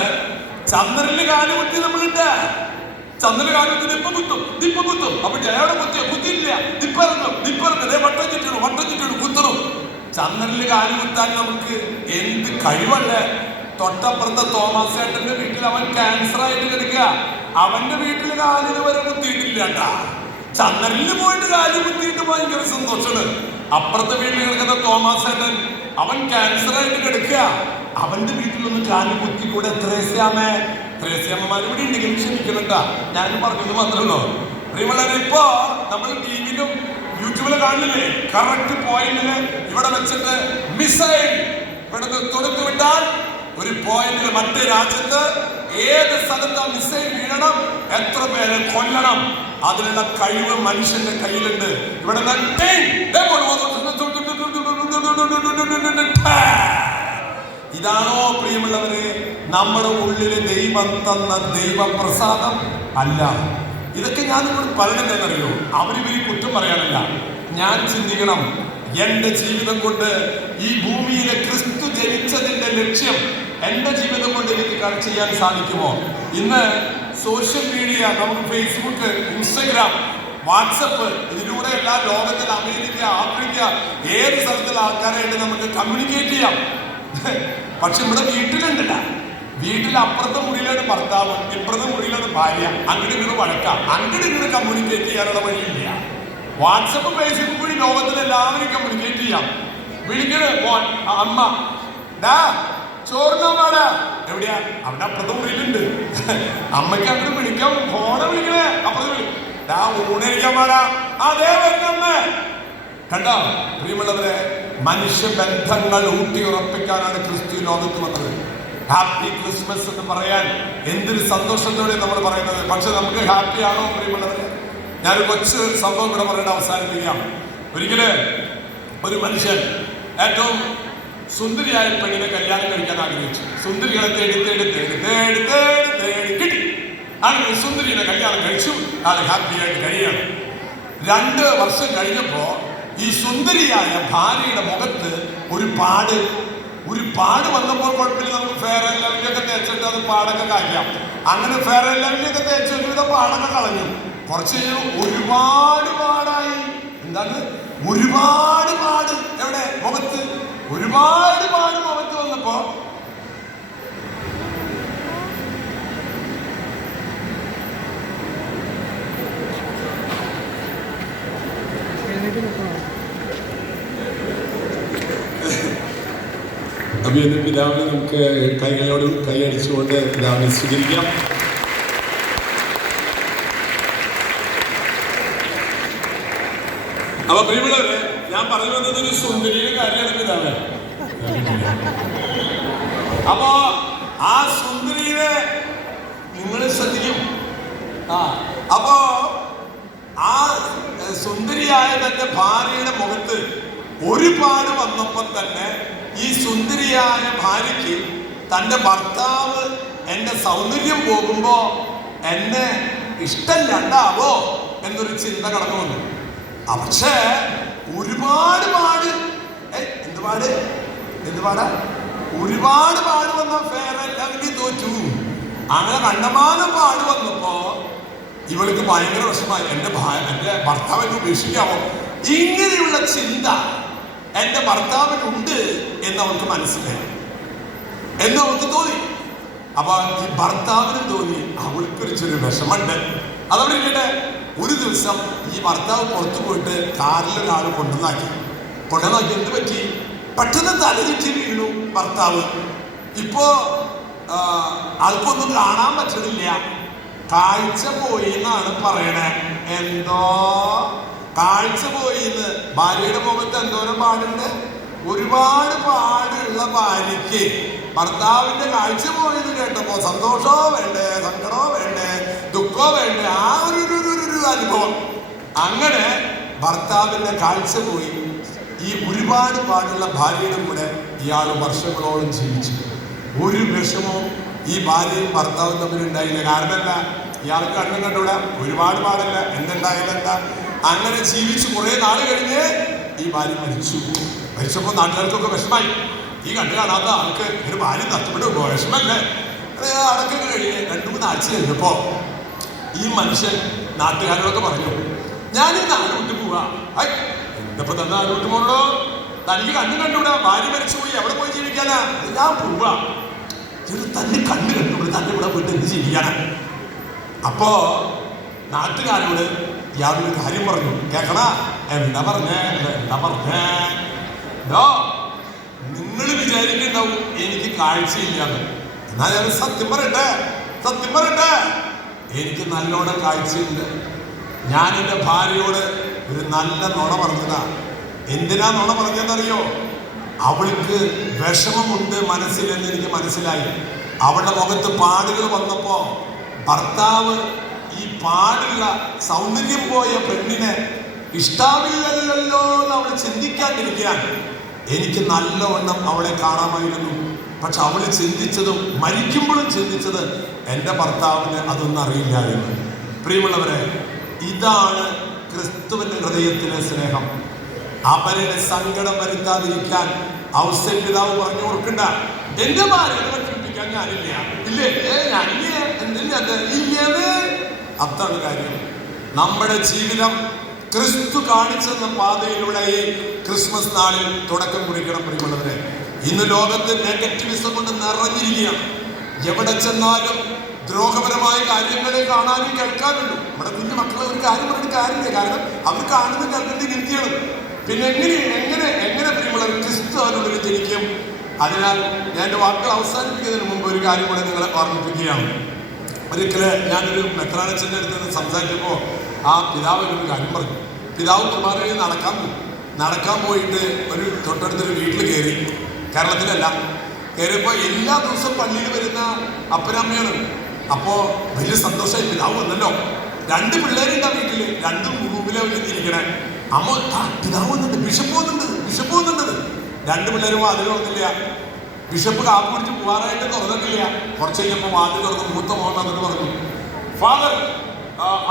ചന്ദ്രനിൽ കാലുകുത്തി നമ്മളുണ്ട്. ചന്ദ്രന് കാലുകുത്തി ഇപ്പൊ കുത്തും. അപ്പൊ ജയോടെ കുത്തിയില്ല, നിപ്പറന്ന് വട്ടം ചുറ്റണം കുത്തണം. ചന്ദ്രനിൽ കാലുകുത്താൻ നമുക്ക് എന്ത് കഴിവല്ലേ? തൊട്ടപ്പുറത്തെ തോമസ് ചേട്ടന്റെ വീട്ടിൽ അവൻ ക്യാൻസർ ആയിട്ട് കിടക്കുക. അവന്റെ വീട്ടിൽ കാലിന് വരെ കുത്തിയിട്ടില്ല കേട്ടാ. ചന്ദ്രനിൽ പോയിട്ട് കാല് കുത്തിയിട്ട് ഭയങ്കര സന്തോഷമാണ്. അപ്പുറത്തെ വീട്ടിൽ കിടക്കുന്ന തോമസ് ചേട്ടൻ അവൻ ക്യാൻസർ ആയിട്ട് കിടക്കുക. അവന്റെ വീട്ടിലൊന്ന് കാല് കുത്തിക്കൂടെ? ത്രേസ്യാമ്മമാർ ഇവിടെ ഉണ്ടെങ്കിലും ക്ഷമിക്കണട്ടാ, ഞാൻ പറഞ്ഞത് മാത്രമല്ലോ. പ്രിയമുള്ളവരെ, ഇപ്പോ നമ്മൾ ടിവിയിലും യൂട്യൂബിലും കാണില്ലേ, കറക്റ്റ് പോയിന്റില് ഇവിടെ വെച്ചിട്ട് മിസൈൽ ഇവിടെ തൊടുത്തു വിട്ടാൽ ഒരു പോയിന്റിൽ മറ്റേ രാജ്യത്ത് ഏത് സ്ഥലത്ത് മിസൈൽ വീഴണം, എത്ര പേരെ കൊല്ലണം, അതിനുള്ള കഴിവ് മനുഷ്യന്റെ കയ്യിലുണ്ട്. ഇവിടെ ഇതാണോ പ്രിയമുള്ളവരെ നമ്മുടെ ഉള്ളിലെ ദൈവം തന്ന ദൈവപ്രസാദം? അല്ല. ഇതൊക്കെ ഞാൻ നിങ്ങളോട് പറയണെന്നറിയോ? അവരിവര് കുറ്റം പറയാനല്ല. ഞാൻ ചിന്തിക്കണം, എന്റെ ജീവിതം കൊണ്ട് ഈ ഭൂമിയിലെ ക്രിസ്തു ജനിച്ചതിന്റെ ലക്ഷ്യം എന്റെ ജീവിതം കൊണ്ട് എനിക്ക് ചെയ്യാൻ സാധിക്കുമോ? ഇന്ന് സോഷ്യൽ മീഡിയ, നമുക്ക് ഫേസ്ബുക്ക്, ഇൻസ്റ്റഗ്രാം, വാട്സപ്പ്, ഇതിലൂടെ എല്ലാ ലോകത്തിൽ അമേരിക്ക, ആഫ്രിക്ക, ഏത് സ്ഥലത്തുള്ള ആൾക്കാരായിട്ട് നമുക്ക് കമ്മ്യൂണിക്കേറ്റ് ചെയ്യാം. പക്ഷെ ഇവിടെ വീട്ടിലുണ്ടല്ല, വീട്ടിൽ അപ്പുറത്തെ മുറിയിലാണ് ഭർത്താവ്, ഇപ്പുറത്തെ മുറിയിലാണ് ഭാര്യ, അങ്ങോട്ട് ഇങ്ങോട്ട് വഴക്കാം, അങ്ങോട്ട് ഇങ്ങോട്ട് കമ്മ്യൂണിക്കേറ്റ് ചെയ്യാനുള്ള വഴിയില്ല. വാട്സപ്പ്, ഫേസ്ബുക്ക് വഴി ലോകത്തിൽ എല്ലാവരും കമ്മ്യൂണിക്കേറ്റ് ചെയ്യാം. വിളിക്കണേ മോൻ, അമ്മ, ഡാ ചോറിനോ പാടാ, എവിടെയാ? അവിടെ അപ്പുറത്തെ മുറിയിലുണ്ട്. അമ്മയ്ക്ക് അങ്ങോട്ട് വിളിക്കാം, ഫോണെ വിളിക്കണേ, അപ്പുറത്ത് വിളി, ഡാ ഊണരിക്കാൻ പാടാ, അതേ വരുന്നമ്മ. കണ്ടോ പ്രിയമുള്ളവരെ, മനുഷ്യബന്ധങ്ങൾ ഊട്ടിയുറപ്പിക്കാനാണ് ക്രിസ്തു ലോകത്ത് വന്നത്. ഹാപ്പി ക്രിസ്മസ് എന്ന് പറയാൻ എന്തൊരു സന്തോഷത്തോടെ നമ്മൾ പറയുന്നത്. പക്ഷെ നമുക്ക് ഹാപ്പി ആണോ പ്രിയമുള്ളവരെ? ഞാനൊരു കൊച്ചു സംഭവം കൂടെ പറയേണ്ട അവസാനിപ്പിക്കാം. ഒരിക്കല് ഒരു മനുഷ്യൻ ഏറ്റവും സുന്ദരിയായ പെണ്ണിനെ കല്യാണം കഴിക്കാൻ ആഗ്രഹിച്ചു. സുന്ദരികളെ തേടി കിട്ടി. അങ്ങനെ സുന്ദരിയെ കല്യാണം കഴിച്ചു. ആളെ ഹാപ്പിയായിട്ട് കഴിയണം. 2 വർഷം കഴിഞ്ഞപ്പോ ഈ സുന്ദരിയായ ഭാര്യയുടെ മുഖത്ത് ഒരു പാട് വന്നപ്പോൾ കുഴപ്പമില്ല, നമുക്ക് ഫെയർ ആൻഡ് ലവ്ലിയൊക്കെ തേച്ചിട്ട് അത് പാടൊക്കെ കാര്യം. അങ്ങനെ ഫെയർ ആൻഡ് ലവ്ലിയൊക്കെ തേച്ച് ഒരുവിധം പാടൊക്കെ കളഞ്ഞു. കുറച്ച് ഒരുപാട് പാടായി. എന്താണ്? ഒരുപാട് പാട്. എവിടെ? മുഖത്ത് ഒരുപാട് പാട് മുഖത്ത് വന്നപ്പോ അഭിയന്റെ പിതാവിനെ നമുക്ക് കൈകളോടും കൈയടിച്ചുകൊണ്ട് പിതാവിനെ സ്വീകരിക്കാം. അപ്പൊ പ്രിയമുള്ളവരെ, ഞാൻ പറഞ്ഞു വന്നത് ഒരു സുന്ദരിയുടെ കാര്യമാണ് പിതാവ്. അപ്പോ ആ സുന്ദരിയെ നിങ്ങൾ ശ്രദ്ധിക്കും. അപ്പോ ആ സുന്ദരിയായ തന്റെ ഭാര്യയുടെ മുഖത്ത് ഒരുപാട് വന്നപ്പോ തന്നെ ഈ സുന്ദരിയായ ഭാര്യയ്ക്ക് തന്റെ ഭർത്താവ് എന്റെ സൗന്ദര്യം പോകുമ്പോ എന്നെ ഇഷ്ടമില്ലാണ്ടാവോ എന്നൊരു ചിന്ത കടന്നു വന്നു. പക്ഷേ ഒരുപാട് പാട്, ഒരുപാട് പാട് വന്ന ഫെയർ ആൻഡ് ലവ്ലി തോറ്റു. അങ്ങനെ കണ്ടമാനം പാട് വന്നപ്പോ ഇവൾക്ക് ഭയങ്കര വിഷമായി. എന്റെ ഭർത്താവിനെ ഉപേക്ഷിക്കാമോ? ഇങ്ങനെയുള്ള ചിന്ത എന്റെ ഭർത്താവിനുണ്ട് എന്ന് അവൾക്ക് മനസ്സിലായി, എന്ന് അവൾക്ക് തോന്നി. അപ്പൊ ഈ ഭർത്താവിനും തോന്നി അവൾക്കൊരു ചെറിയ വിഷമുണ്ട്. അതവിടെ ഇരിക്കട്ടെ. ഒരു ദിവസം ഈ ഭർത്താവ് പുറത്തു പോയിട്ട് കാറിലൊരാൾ കൊണ്ടുവന്നാക്കി. എന്ത് പറ്റി? പെട്ടെന്ന് തലചുറ്റി വീണു ഭർത്താവ്. ഇപ്പോ ആൾക്കൊന്നും കാണാൻ പറ്റണില്ല, കാഴ്ച പോയി എന്നാണ് പറയണേ. എന്തോ കാഴ്ച പോയിന്ന്. ഭാര്യയുടെ മുഖത്ത് എന്തോരം പാടുണ്ട്. ഒരുപാട് പാടുള്ള ഭാര്യയ്ക്ക് ഭർത്താവിന്റെ കാഴ്ച പോയെന്ന് കേട്ടപ്പോ സന്തോഷമോ വേണ്ടേ, സങ്കടമോ വേണ്ടേ, ദുഃഖമോ വേണ്ടേ, ആ ഒരു അനുഭവം. അങ്ങനെ ഭർത്താവിന്റെ കാഴ്ച പോയി. ഈ ഒരുപാട് പാടുള്ള ഭാര്യയുടെ കൂടെ ഇയാൾ വർഷങ്ങളോളം ജീവിച്ചു. ഒരു വിഷമവും ഈ ഭാര്യയും ഭർത്താവും തമ്മിൽ ഉണ്ടായില്ല. കാരണമല്ല, ഇയാൾക്ക് കണ്ണും കണ്ടൂടാ, ഒരുപാട് പാടില്ല, എന്തുണ്ടായാലും എന്താ. അങ്ങനെ ജീവിച്ച് കുറെ നാൾ കഴിഞ്ഞ് ഈ ഭാര്യ മരിച്ചപ്പോ നാട്ടുകാർക്കൊക്കെ വിഷമായി. ഈ കണ്ടു കാണാത്ത ആൾക്ക് ഒരു ഭാര്യ നഷ്ടപ്പെട്ടു വിഷമല്ലേ. അടക്കൊക്കെ കഴിഞ്ഞ് 2-3 ആഴ്ച കഴിഞ്ഞപ്പോ ഈ മനുഷ്യൻ നാട്ടുകാരോടൊക്കെ പറഞ്ഞു, ഞാൻ ഈ നാട് വിട്ട് പോവാ. എന്തപ്പോ തന്നെ നാട് വിട്ട് പോകണോ? തനിക്ക് കണ്ണും കണ്ടൂടാ, ഭാര്യ മരിച്ചുപോയി, എവിടെ പോയി ജീവിക്കാനാ? ഞാൻ പോവാ. തന്നെ കണ്ണു കണ്ടുകൊണ്ട് തന്നെ ഇവിടെ പോയിട്ട് എന്ത് ചെയ്യാനാ? അപ്പോ നാട്ടുകാരോട് യാതൊരു കാര്യം പറഞ്ഞു. കേക്കണ എന്താ പറഞ്ഞേ? നിങ്ങൾ വിചാരിക്കുന്നുണ്ടാവും എനിക്ക് കാഴ്ചയില്ലാന്ന്. എന്നാ ഞാൻ സത്യം പറയട്ടെ, എനിക്ക് നല്ലോണം കാഴ്ചയുണ്ട്. ഞാൻ എൻ്റെ ഭാര്യയോട് ഒരു നല്ല നുണ പറഞ്ഞതാ. എന്തിനാ നുണ പറഞ്ഞതെന്നറിയോ? അവൾക്ക് വിഷമമുണ്ട് മനസ്സിലെന്ന് എനിക്ക് മനസ്സിലായി. അവളുടെ മുഖത്ത് പാടുകൾ വന്നപ്പോ ഭർത്താവ് ഈ പാടുള്ള സൗന്ദര്യം പോയ പെണ്ണിനെ ഇഷ്ടാവില്ലല്ലോ എന്ന് അവൾ ചിന്തിക്കാണ്ടിരിക്കാൻ എനിക്ക് നല്ലവണ്ണം അവളെ കാണാമായിരുന്നു. പക്ഷെ അവൾ ചിന്തിച്ചതും മരിക്കുമ്പോഴും ചിന്തിച്ചത് എൻ്റെ ഭർത്താവിന് അതൊന്നും അറിയില്ലായിരുന്നു. പ്രിയമുള്ളവരെ, ഇതാണ് ക്രിസ്തുവിന്റെ ഹൃദയത്തിലെ സ്നേഹം. അവരുടെ സങ്കടം വരുത്താതിരിക്കാൻ ഔസേൻ പിതാവ് പറഞ്ഞു കൊടുക്കണ്ട, എന്റെ ഭാര്യയെ വിഷമിപ്പിക്കാൻ ഞാനില്ല, അതാണ് കാര്യം. നമ്മുടെ ജീവിതം ക്രിസ്തു കാണിച്ചെന്ന പാതയിലൂടെ ഈ ക്രിസ്മസ് നാളിൽ തുടക്കം കുറിക്കണം. പ്രിയമുള്ളവരെ, ഇന്ന് ലോകത്ത് നെഗറ്റിവിസം കൊണ്ട് നിറഞ്ഞിരിക്കുകയാണ്. എവിടെ ചെന്നാലും ദ്രോഹപരമായ കാര്യങ്ങളെ കാണാനും കേൾക്കാനുള്ളൂ. നമ്മുടെ കുഞ്ഞു മക്കളെ ഒരു കാര്യം പറഞ്ഞിട്ട് കാര്യമില്ല, കാരണം അവർ കാണുന്ന കേൾക്കുന്നത് ഗതിയാണ്. പിന്നെ എങ്ങനെ പ്രിയമുള്ളവർ ക്രിസ്തു അവരുടെ ജനിക്കും? അതിനാൽ ഞാൻ എൻ്റെ വാക്കുകൾ അവസാനിപ്പിക്കുന്നതിന് മുമ്പ് ഒരു കാര്യം കൂടെ നിങ്ങളെ ഓർമ്മിപ്പിക്കുകയാണ്. ഒരിക്കല് ഞാനൊരു മെത്രാനച്ഛൻ്റെ അടുത്ത് നിന്ന് സംസാരിച്ചപ്പോൾ ആ പിതാവ് ഒരു കാര്യം പറഞ്ഞു. പിതാവ് കുർബാനയിൽ നടക്കാൻ പോയിട്ട് ഒരു തൊട്ടടുത്തൊരു വീട്ടിൽ കയറി. കേരളത്തിലല്ല, കയറിയപ്പോൾ എല്ലാ ദിവസവും പള്ളിയിൽ വരുന്ന അപ്പനമ്മയാണ്. അപ്പോൾ വലിയ സന്തോഷമായി, പിതാവ് വന്നല്ലോ. 2 പിള്ളേരുണ്ട് ആ വീട്ടിൽ, 2 റൂമിലെ ഇരിക്കണേ. അമ്മ പിതാവ് വന്നിട്ട് ബിഷപ്പ് വന്നിട്ടുണ്ട്. 2 പിള്ളേരും വാതിൽ തുറന്നില്ല. ബിഷപ്പ് കാപ്പ് പിടിച്ച് പോകാനായിട്ട് തുറന്നിട്ടില്ല. കുറച്ച് കഴിഞ്ഞപ്പോൾ വാതിൽ തുറന്ന് മൂത്ത മോഹൻ വന്നിട്ട് പറഞ്ഞു, father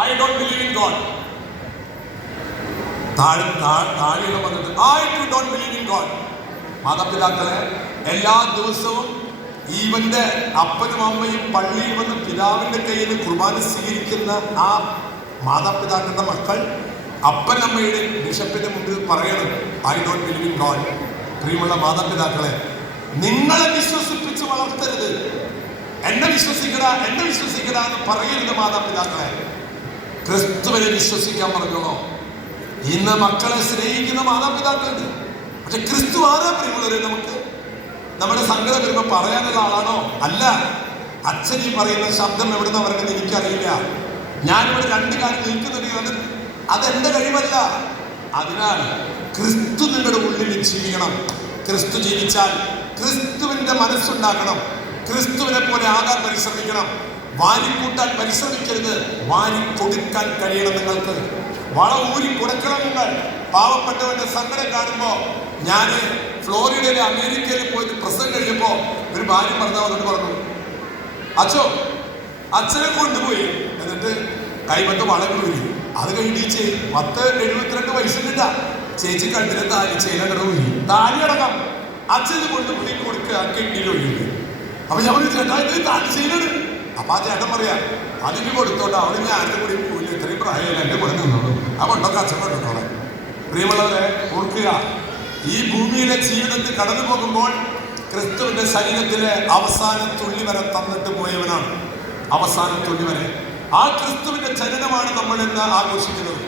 I don't believe in God. താഴെയുള്ള പറഞ്ഞിട്ട് I too don't believe in God. മാതാപിതാക്കളെ, എല്ലാ ദിവസവും ഇവന്റെ അപ്പനും അമ്മയും പള്ളിയിൽ വന്ന് പിതാവിന്റെ കയ്യിൽ നിന്ന് കുർബാന സ്വീകരിക്കുന്ന ആ മാതാപിതാക്കളുടെ മക്കൾ അപ്പനമ്മയുടെ ബിഷപ്പിന്റെ മുമ്പിൽ പറയണം I don't believe in God. പ്രിയമുള്ള മാതാപിതാക്കളെ, നിങ്ങളെ വിശ്വസിപ്പിച്ച് വളർത്തരുത്. എന്നെ വിശ്വസിക്കട എന്ന് പറയരുത് മാതാപിതാക്കളെ. ക്രിസ്തുവിനെ വിശ്വസിക്കാൻ പറഞ്ഞോളോ. ഇന്ന് മക്കളെ സ്നേഹിക്കുന്ന മാതാപിതാക്കളുണ്ട്. പക്ഷെ ക്രിസ്തു ആരാ പ്രിയമുള്ളവരെ? നമുക്ക് നമ്മുടെ സങ്കടം വരുമ്പോൾ പറയാനുള്ള ആളാണോ? അല്ല. അച്ഛൻ ഈ പറയുന്ന ശബ്ദം എവിടുന്ന പറയുന്നത് എനിക്കറിയില്ല. ഞാനിവിടെ 2 കാര്യം നിൽക്കുന്നുണ്ടെങ്കിൽ അതെന്റെ കഴിവല്ല. അതിനാൽ ക്രിസ്തു നിങ്ങളുടെ ഉള്ളിൽ ജീവിക്കണം. ക്രിസ്തു ജീവിച്ചാൽ ക്രിസ്തുവിന്റെ മനസ്സുണ്ടാക്കണം. ക്രിസ്തുവിനെ പോലെ ആകാൻ പരിശ്രമിക്കണം. വാരിക്കൂട്ടാൻ പരിശ്രമിക്കരുത്, വാരി കൊടുക്കാൻ കഴിയണം. നിങ്ങൾക്ക് വള ഊരി കൊടുക്കണം. നിങ്ങൾ പാവപ്പെട്ടവന്റെ സങ്കടം കാണുമ്പോ, ഞാൻ ഫ്ലോറിഡയിലെ അമേരിക്കയിൽ പോയിട്ട് പ്രസംഗം കഴിഞ്ഞപ്പോ ഒരു ഭാര്യ ഭർത്താവ് പറഞ്ഞു, അച്ഛനെ കൊണ്ടുപോയി, എന്നിട്ട് കൈമത്ത് വളകൾ ഊരി. അത് കഴിഞ്ഞിച്ച് 10-72 വയസ്സില്ല ചേച്ചി കണ്ടിന് താലി ചെയ്യലട ഊരി, താലി അടക്കം അച്ഛന് കൊണ്ടുപോയി കൊടുക്കുക, കെട്ടിയിൽ ഒഴിയുണ്ട്. അപ്പൊ ഞാൻ പറഞ്ഞു, ചേട്ടാ ഇത് താലി ചെയ്യലാണ്. അപ്പൊ ആ ചേട്ടൻ പറയാ, അതിന് കൊടുത്തോട്ടെ, അവിടെ ഞാൻ ആരുടെ കൂടി പോയില്ല, ഇത്രയും പ്രായമല്ല, എന്റെ കൂടെ നിന്നോളൂ, ആ കൊണ്ടൊക്കെ അച്ഛൻ കൊണ്ടോളെ. പ്രിയമുള്ളവരെ, ഓർക്കുക, ഈ ഭൂമിയിലെ ജീവിതത്തിൽ കടന്നു പോകുമ്പോൾ ക്രിസ്തുവിന്റെ ശരീരത്തിലെ അവസാന തുള്ളി വരെ തന്നിട്ട് പോയവനാണ്. അവസാന തുള്ളി വരെ ആ ക്രിസ്തുവിന്റെ ജനനമാണ് നമ്മൾ ഇന്ന് ആഘോഷിക്കുന്നത്.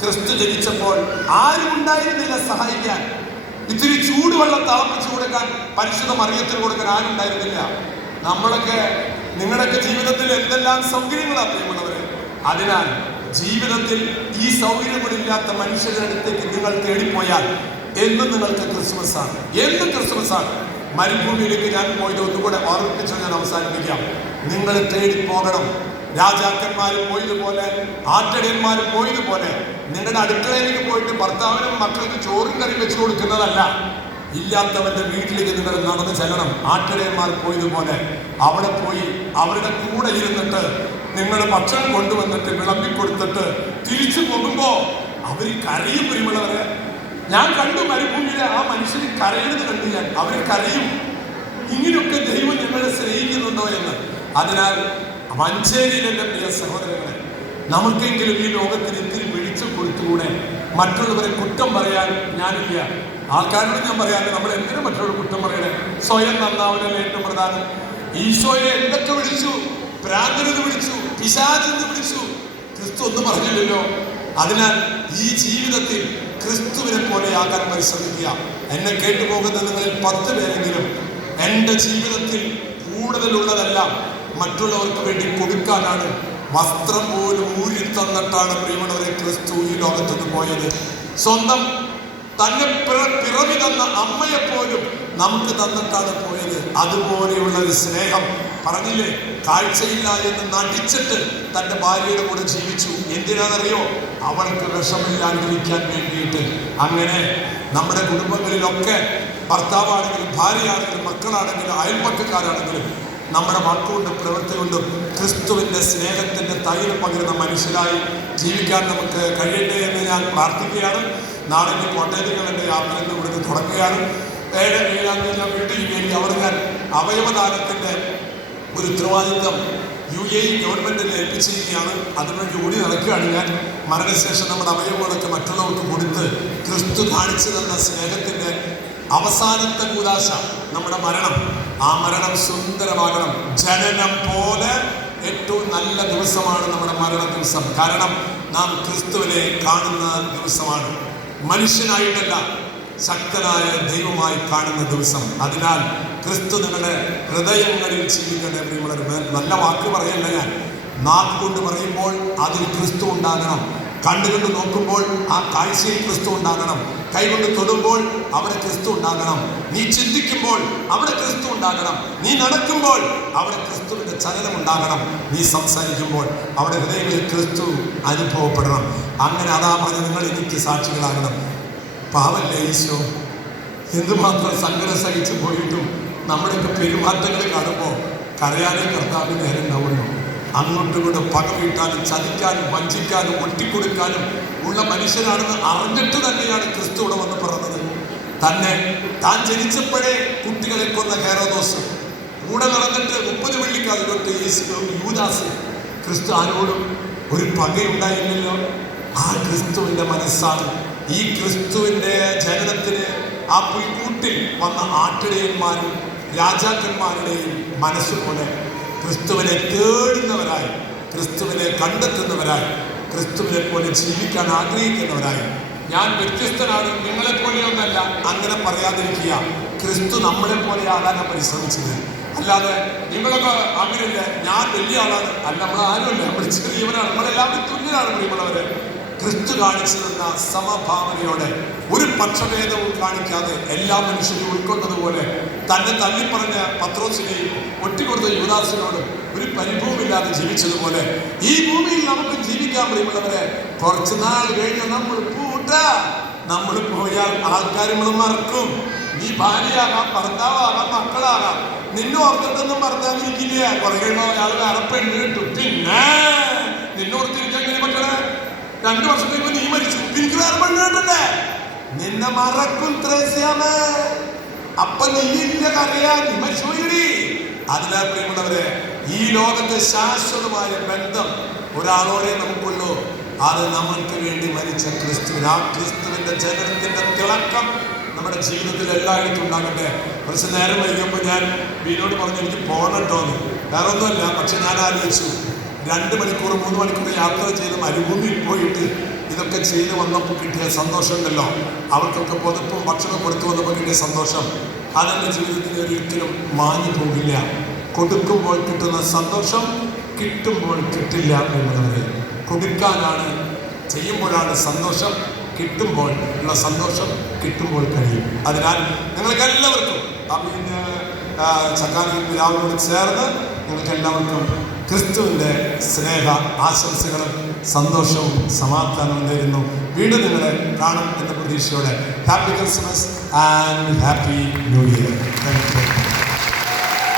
ക്രിസ്തു ജനിച്ചപ്പോൾ ആരും ഉണ്ടായിരുന്നില്ല സഹായിക്കാൻ. ഇത്തിരി ചൂടുവെള്ളം തിളപ്പിച്ചു കൊടുക്കാൻ, പരിശുദ്ധ മറിയത്തിന് കൊടുക്കാൻ ആരും ഉണ്ടായിരുന്നില്ല. നമ്മളൊക്കെ നിങ്ങളുടെയൊക്കെ ജീവിതത്തിൽ എന്തെല്ലാം സൗകര്യങ്ങളാണ് പ്രിയമുള്ളവരെ. അതിനാൽ ജീവിതത്തിൽ ഈ സൗകര്യങ്ങളില്ലാത്ത മനുഷ്യരുടെ അടുത്തേക്ക് നിങ്ങൾ തേടിപ്പോയാൽ എന്നും നിങ്ങൾക്ക് ക്രിസ്മസ് ആണ്, എന്നും ക്രിസ്മസ് ആണ്. മരുഭൂമിയിലേക്ക് ഞാൻ പോയത് ഒന്നുകൂടെ ഓർമ്മിപ്പിച്ച് ഞാൻ അവസാനിപ്പിക്കാം. നിങ്ങൾ തേടി പോകണം. രാജാക്കന്മാരും പോയതുപോലെ, ആട്ടിടയന്മാരും പോയതുപോലെ നിങ്ങളുടെ അടുക്കളയിലേക്ക് പോയിട്ട് ഭർത്താവിനും മക്കൾക്ക് ചോറും കറി വെച്ച് കൊടുക്കുന്നതല്ല. ഇല്ലാത്തവന്റെ വീട്ടിലേക്ക് നിങ്ങൾ നടന്നു ചെല്ലണം. ആട്ടിടയന്മാർ പോയതുപോലെ അവിടെ പോയി അവരുടെ കൂടെ ഇരുന്നിട്ട് നിങ്ങൾ ഭക്ഷണം കൊണ്ടുവന്നിട്ട് വിളമ്പിക്കൊടുത്തിട്ട് തിരിച്ചു പോകുമ്പോ അവർ കരയും. പ്രിയമുള്ളവരെ, ഞാൻ കണ്ടു മരുഭൂമിയിലെ ആ മനുഷ്യന് കരയുന്നത് കണ്ടു ഞാൻ. അവർ കരയും. ഇങ്ങനെയൊക്കെ ദൈവം നിങ്ങളെ സ്നേഹിക്കുന്നുണ്ടോ എന്ന്. അതിനാൽ മഞ്ചേരിയിലെ എൻ്റെ പ്രിയ സഹോദരങ്ങളെ, നമുക്കെങ്കിലും ഈ ലോകത്തിന് ഇത്തിരി വെളിച്ചം കൊടുത്തുകൂടെ? മറ്റുള്ളവരെ കുറ്റം പറയാൻ ഞാനില്ല. ആൾക്കാരോട് ഞാൻ പറയാതെ നമ്മൾ എന്തിനും മറ്റുള്ളവർ കുറ്റം പറയണേ? സ്വയം നന്നാവണല്ലേ ഏറ്റവും പ്രധാനം. ഈശോയെ എന്തൊക്കെ വിളിച്ചു? ഭ്രാന്തനെന്ന് വിളിച്ചു, പിശാചെന്ന് വിളിച്ചു. ക്രിസ്തു ഒന്നും പറഞ്ഞില്ലല്ലോ. അതിനാൽ ഈ ജീവിതത്തിൽ ക്രിസ്തുവിനെ പോലെ ആകാൻ പരിശ്രമിക്കുക. എന്നെ കേട്ടുപോകുന്ന നിങ്ങളിൽ 10 പേരെങ്കിലും എൻ്റെ ജീവിതത്തിൽ കൂടുതലുള്ളതെല്ലാം മറ്റുള്ളവർക്ക് വേണ്ടി കൊടുക്കാനാണ്. വസ്ത്രം പോലും ഊരി തന്നിട്ടാണ് പ്രിയമുള്ളവരെ ക്രിസ്തു ഈ ലോകത്തുനിന്ന് പോയത്. സ്വന്തം തന്നെ പിറവി തന്ന അമ്മയെപ്പോലും നമുക്ക് തന്നിട്ടാണ് പോയത്. അതുപോലെയുള്ള ഒരു സ്നേഹം. പറഞ്ഞില്ലേ, കാഴ്ചയില്ല എന്ന് നടിച്ചിട്ട് തൻ്റെ ഭാര്യയുടെ കൂടെ ജീവിച്ചു. എന്തിനാണെന്നറിയോ? അവൾക്ക് വിഷമില്ലാണ്ടിരിക്കാൻ വേണ്ടിയിട്ട്. അങ്ങനെ നമ്മുടെ കുടുംബങ്ങളിലൊക്കെ ഭർത്താവാണെങ്കിലും ഭാര്യയാണെങ്കിലും മക്കളാണെങ്കിലും അയൽപക്കക്കാരാണെങ്കിലും നമ്മുടെ വാക്കുകൊണ്ടും പ്രവൃത്തി കൊണ്ടും ക്രിസ്തുവിൻ്റെ സ്നേഹത്തിൻ്റെ തൈലം പകരുന്ന മനുഷ്യരായി ജീവിക്കാൻ നമുക്ക് കഴിയട്ടെ എന്ന് ഞാൻ പ്രാർത്ഥിക്കുകയാണ്. നാളെ കോട്ടയത്തിൻ്റെ യാത്ര എന്ന് ഇവിടുന്ന് തുടങ്ങുകയാണ്. 7-7 ഞാൻ വീട്ടിൽ കയറി അവിടെ ഞാൻ അവയവദാനത്തിൻ്റെ ഒരു ഉത്തരവാദിത്വം UAE ഗവൺമെൻറ്റിനെ ഏൽപ്പിച്ചിരിക്കുകയാണ്. അതിനുവേണ്ടി ഓടി നടക്കുകയാണ് ഞാൻ. മരണശേഷം നമ്മുടെ അവയവങ്ങളൊക്കെ മറ്റുള്ളവർക്ക് കൊടുത്ത് ക്രിസ്തു കാണിച്ചു തന്ന സ്നേഹത്തിൻ്റെ അവസാനത്തെ കൂദാശ നമ്മുടെ മരണം. ആ മരണം സുന്ദരമാകണം. ജനനം പോലെ ഏറ്റവും നല്ല ദിവസമാണ് നമ്മുടെ മരണ ദിവസം. കാരണം നാം ക്രിസ്തുവിനെ കാണുന്ന ദിവസമാണ്. മനുഷ്യനായിട്ടല്ല, ശക്തനായ ദൈവമായി കാണുന്ന ദിവസം. അതിനാൽ ക്രിസ്തു നിങ്ങളുടെ ഹൃദയങ്ങളിൽ ജീവിക്കട്ടെ. പ്രിയമുള്ളവരെ, നല്ല വാക്ക് പറയല്ല ഞാൻ. നാക്കുകൊണ്ട് പറയുമ്പോൾ അതിൽ ക്രിസ്തു ഉണ്ടാകണം. കണ്ടുകൊണ്ട് നോക്കുമ്പോൾ ആ കാഴ്ചയിൽ ക്രിസ്തു ഉണ്ടാകണം. കൈകൊണ്ട് തൊടുമ്പോൾ അവിടെ ക്രിസ്തു ഉണ്ടാകണം. നീ ചിന്തിക്കുമ്പോൾ അവിടെ ക്രിസ്തു ഉണ്ടാകണം. നീ നടക്കുമ്പോൾ അവിടെ ക്രിസ്തുവിന്റെ ചലനം ഉണ്ടാകണം. നീ സംസാരിക്കുമ്പോൾ അവിടെ ഹൃദയങ്ങളിൽ ക്രിസ്തു അനുഭവപ്പെടണം. അങ്ങനെ അതാ പറഞ്ഞ് നിങ്ങൾ എനിക്ക് സാക്ഷികളാകണം. പാവല്ലേ ഈശോ, എന്തുമാത്രം സങ്കടം സഹിച്ചു പോയിട്ടും നമ്മുടെയൊക്കെ പെരുമാറ്റങ്ങൾ കാണുമ്പോൾ കരയാനേ കർത്താവിന് നേരം ഉണ്ടാവുള്ളൂ. അങ്ങോട്ടും ഇങ്ങോട്ടും പക വീട്ടാനും ചതിക്കാനും വഞ്ചിക്കാനും ഒറ്റിക്കൊടുക്കാനും ഉള്ള മനുഷ്യനാണെന്ന് അറിഞ്ഞിട്ട് തന്നെയാണ് ക്രിസ്തു ഇവിടെ വന്ന് പറഞ്ഞത്. തന്നെ താൻ ജനിച്ചപ്പോഴേ കുട്ടികളെ കൊന്ന ഹെരോദോസ് കൂടെ നടന്നിട്ട് 30 വെള്ളിക്കാതിലോട്ട് യൂദാസ്. ക്രിസ്തു ആരോടും ഒരു പകയുണ്ടായില്ലല്ലോ. ആ ക്രിസ്തുവിന്റെ മനസ്സാണ്. ഈ ക്രിസ്തുവിന്റെ ജനനത്തിന് ആ പുൽക്കൂട്ടിൽ വന്ന ആട്ടിടയന്മാരും രാജാക്കന്മാരുടെയും മനസ്സുപോലെ ക്രിസ്തുവിനെ തേടുന്നവരായി, ക്രിസ്തുവിനെ കണ്ടെത്തുന്നവരായി, ക്രിസ്തുവിനെ പോലെ ജീവിക്കാൻ ആഗ്രഹിക്കുന്നവരായി. ഞാൻ വ്യത്യസ്തനാണ്, നിങ്ങളെ പോലെയൊന്നല്ല, അങ്ങനെ പറയാതിരിക്കുക. ക്രിസ്തു നമ്മളെ പോലെ ആകാനാണ് പരിശ്രമിച്ചത്. അല്ലാതെ നിങ്ങളൊക്കെ അങ്ങനെയല്ല, ഞാൻ വലിയ ആളാണ് അല്ല, നമ്മൾ ആരുമല്ല, നമ്മൾ ചെറിയവരാണ്, നമ്മളെല്ലാവരും തുല്യരാണ്. പ്രിയമുള്ളവരെ, ക്രിസ്തു കാണിച്ചു തന്ന സമഭാവനയോടെ ഒരു പക്ഷഭേദവും കാണിക്കാതെ എല്ലാ മനുഷ്യരും ഉൾക്കൊണ്ടതുപോലെ തന്നെ തള്ളിപ്പറഞ്ഞ പത്രോസിനെയും ഒറ്റിക്കൊടുത്ത യൂദാസിനോടും ഒരു പരിഭവമില്ലാതെ ജീവിച്ചതുപോലെ ഈ ഭൂമിയിൽ നമുക്ക് ജീവിക്കാൻ. പ്രിയമുള്ളവരെ, കുറച്ചു നാൾ കഴിഞ്ഞ് നമ്മൾ പോയാൽ ആൾക്കാർ നമ്മൾ മറക്കും. നീ ഭാര്യയാകാം, ഭർത്താവാകാം, മക്കളാകാം. നിന്നെ ഓർത്തിട്ടൊന്നും ഭർത്താവിരിക്കില്ല. കുറെ കഴിയുമ്പോൾ അയാൾ വേറെ പെണ്ണ് കിട്ടും. പിന്നെ നിന്നെ ഓർത്തിരിക്കാൻ മക്കളെ 2 വർഷത്തേക്ക് നീ മരിച്ചു, എനിക്ക് വേറെ പെണ്ണ് കേട്ടല്ലേ, നിന്നെ മറക്കും ത്രേസ്യാമേ. അപ്പൊ നീ ഇല്ല കറിയാൻ നീ മരിച്ചുപോയി. അതിനാൽ പ്രിയമുള്ളവരെ, ഈ ലോകത്തെ ശാശ്വതമായ ബന്ധം ഒരാളോടെ നമുക്കുള്ളൂ. അത് നമ്മൾക്ക് വേണ്ടി മരിച്ച ക്രിസ്തു. ആ ക്രിസ്തുവിന്റെ ജനനത്തിന്റെ തിളക്കം നമ്മുടെ ജീവിതത്തിൽ എല്ലായിടത്തും ഉണ്ടാകട്ടെ. കുറച്ച് നേരം വൈകുമ്പോൾ ഞാൻ വീടിനോട് പറഞ്ഞു എനിക്ക് പോകണട്ടോന്ന്. വേറെ ഒന്നുമല്ല, പക്ഷെ ഞാൻ ആലോചിച്ചു 2 മണിക്കൂർ 3 മണിക്കൂർ യാത്ര ചെയ്ത് മരുഭൂമിയിൽ പോയിട്ട് ഇതൊക്കെ ചെയ്ത് വന്നപ്പോൾ കിട്ടിയ സന്തോഷം ഉണ്ടല്ലോ. അവർക്കൊക്കെ പുതപ്പും ഭക്ഷണം കൊടുത്തു വന്നപ്പോൾ കിട്ടിയ സന്തോഷം അതെൻ്റെ ജീവിതത്തിൽ ഒരിക്കലും മാഞ്ഞു പോകില്ല. കൊടുക്കുമ്പോൾ കിട്ടുന്ന സന്തോഷം കിട്ടുമ്പോൾ കിട്ടില്ല എന്നുള്ളവരെ. കൊടുക്കാനാണ്, ചെയ്യുമ്പോഴാണ് സന്തോഷം. കിട്ടുമ്പോൾ ഉള്ള സന്തോഷം കിട്ടുമ്പോൾ കഴിയും. അതിനാൽ നിങ്ങൾക്ക് എല്ലാവർക്കും ചക്കാനി പിതാവിനോട് ചേർന്ന് നിങ്ങൾക്ക് എല്ലാവർക്കും ക്രിസ്തുവിൻ്റെ സ്നേഹ ആശംസകളും സന്തോഷവും സമാധാനവും നേരുന്നു. വീണ്ടും നിങ്ങളെ കാണും എന്ന പ്രതീക്ഷയോടെ happy Christmas and happy new year. Thank you.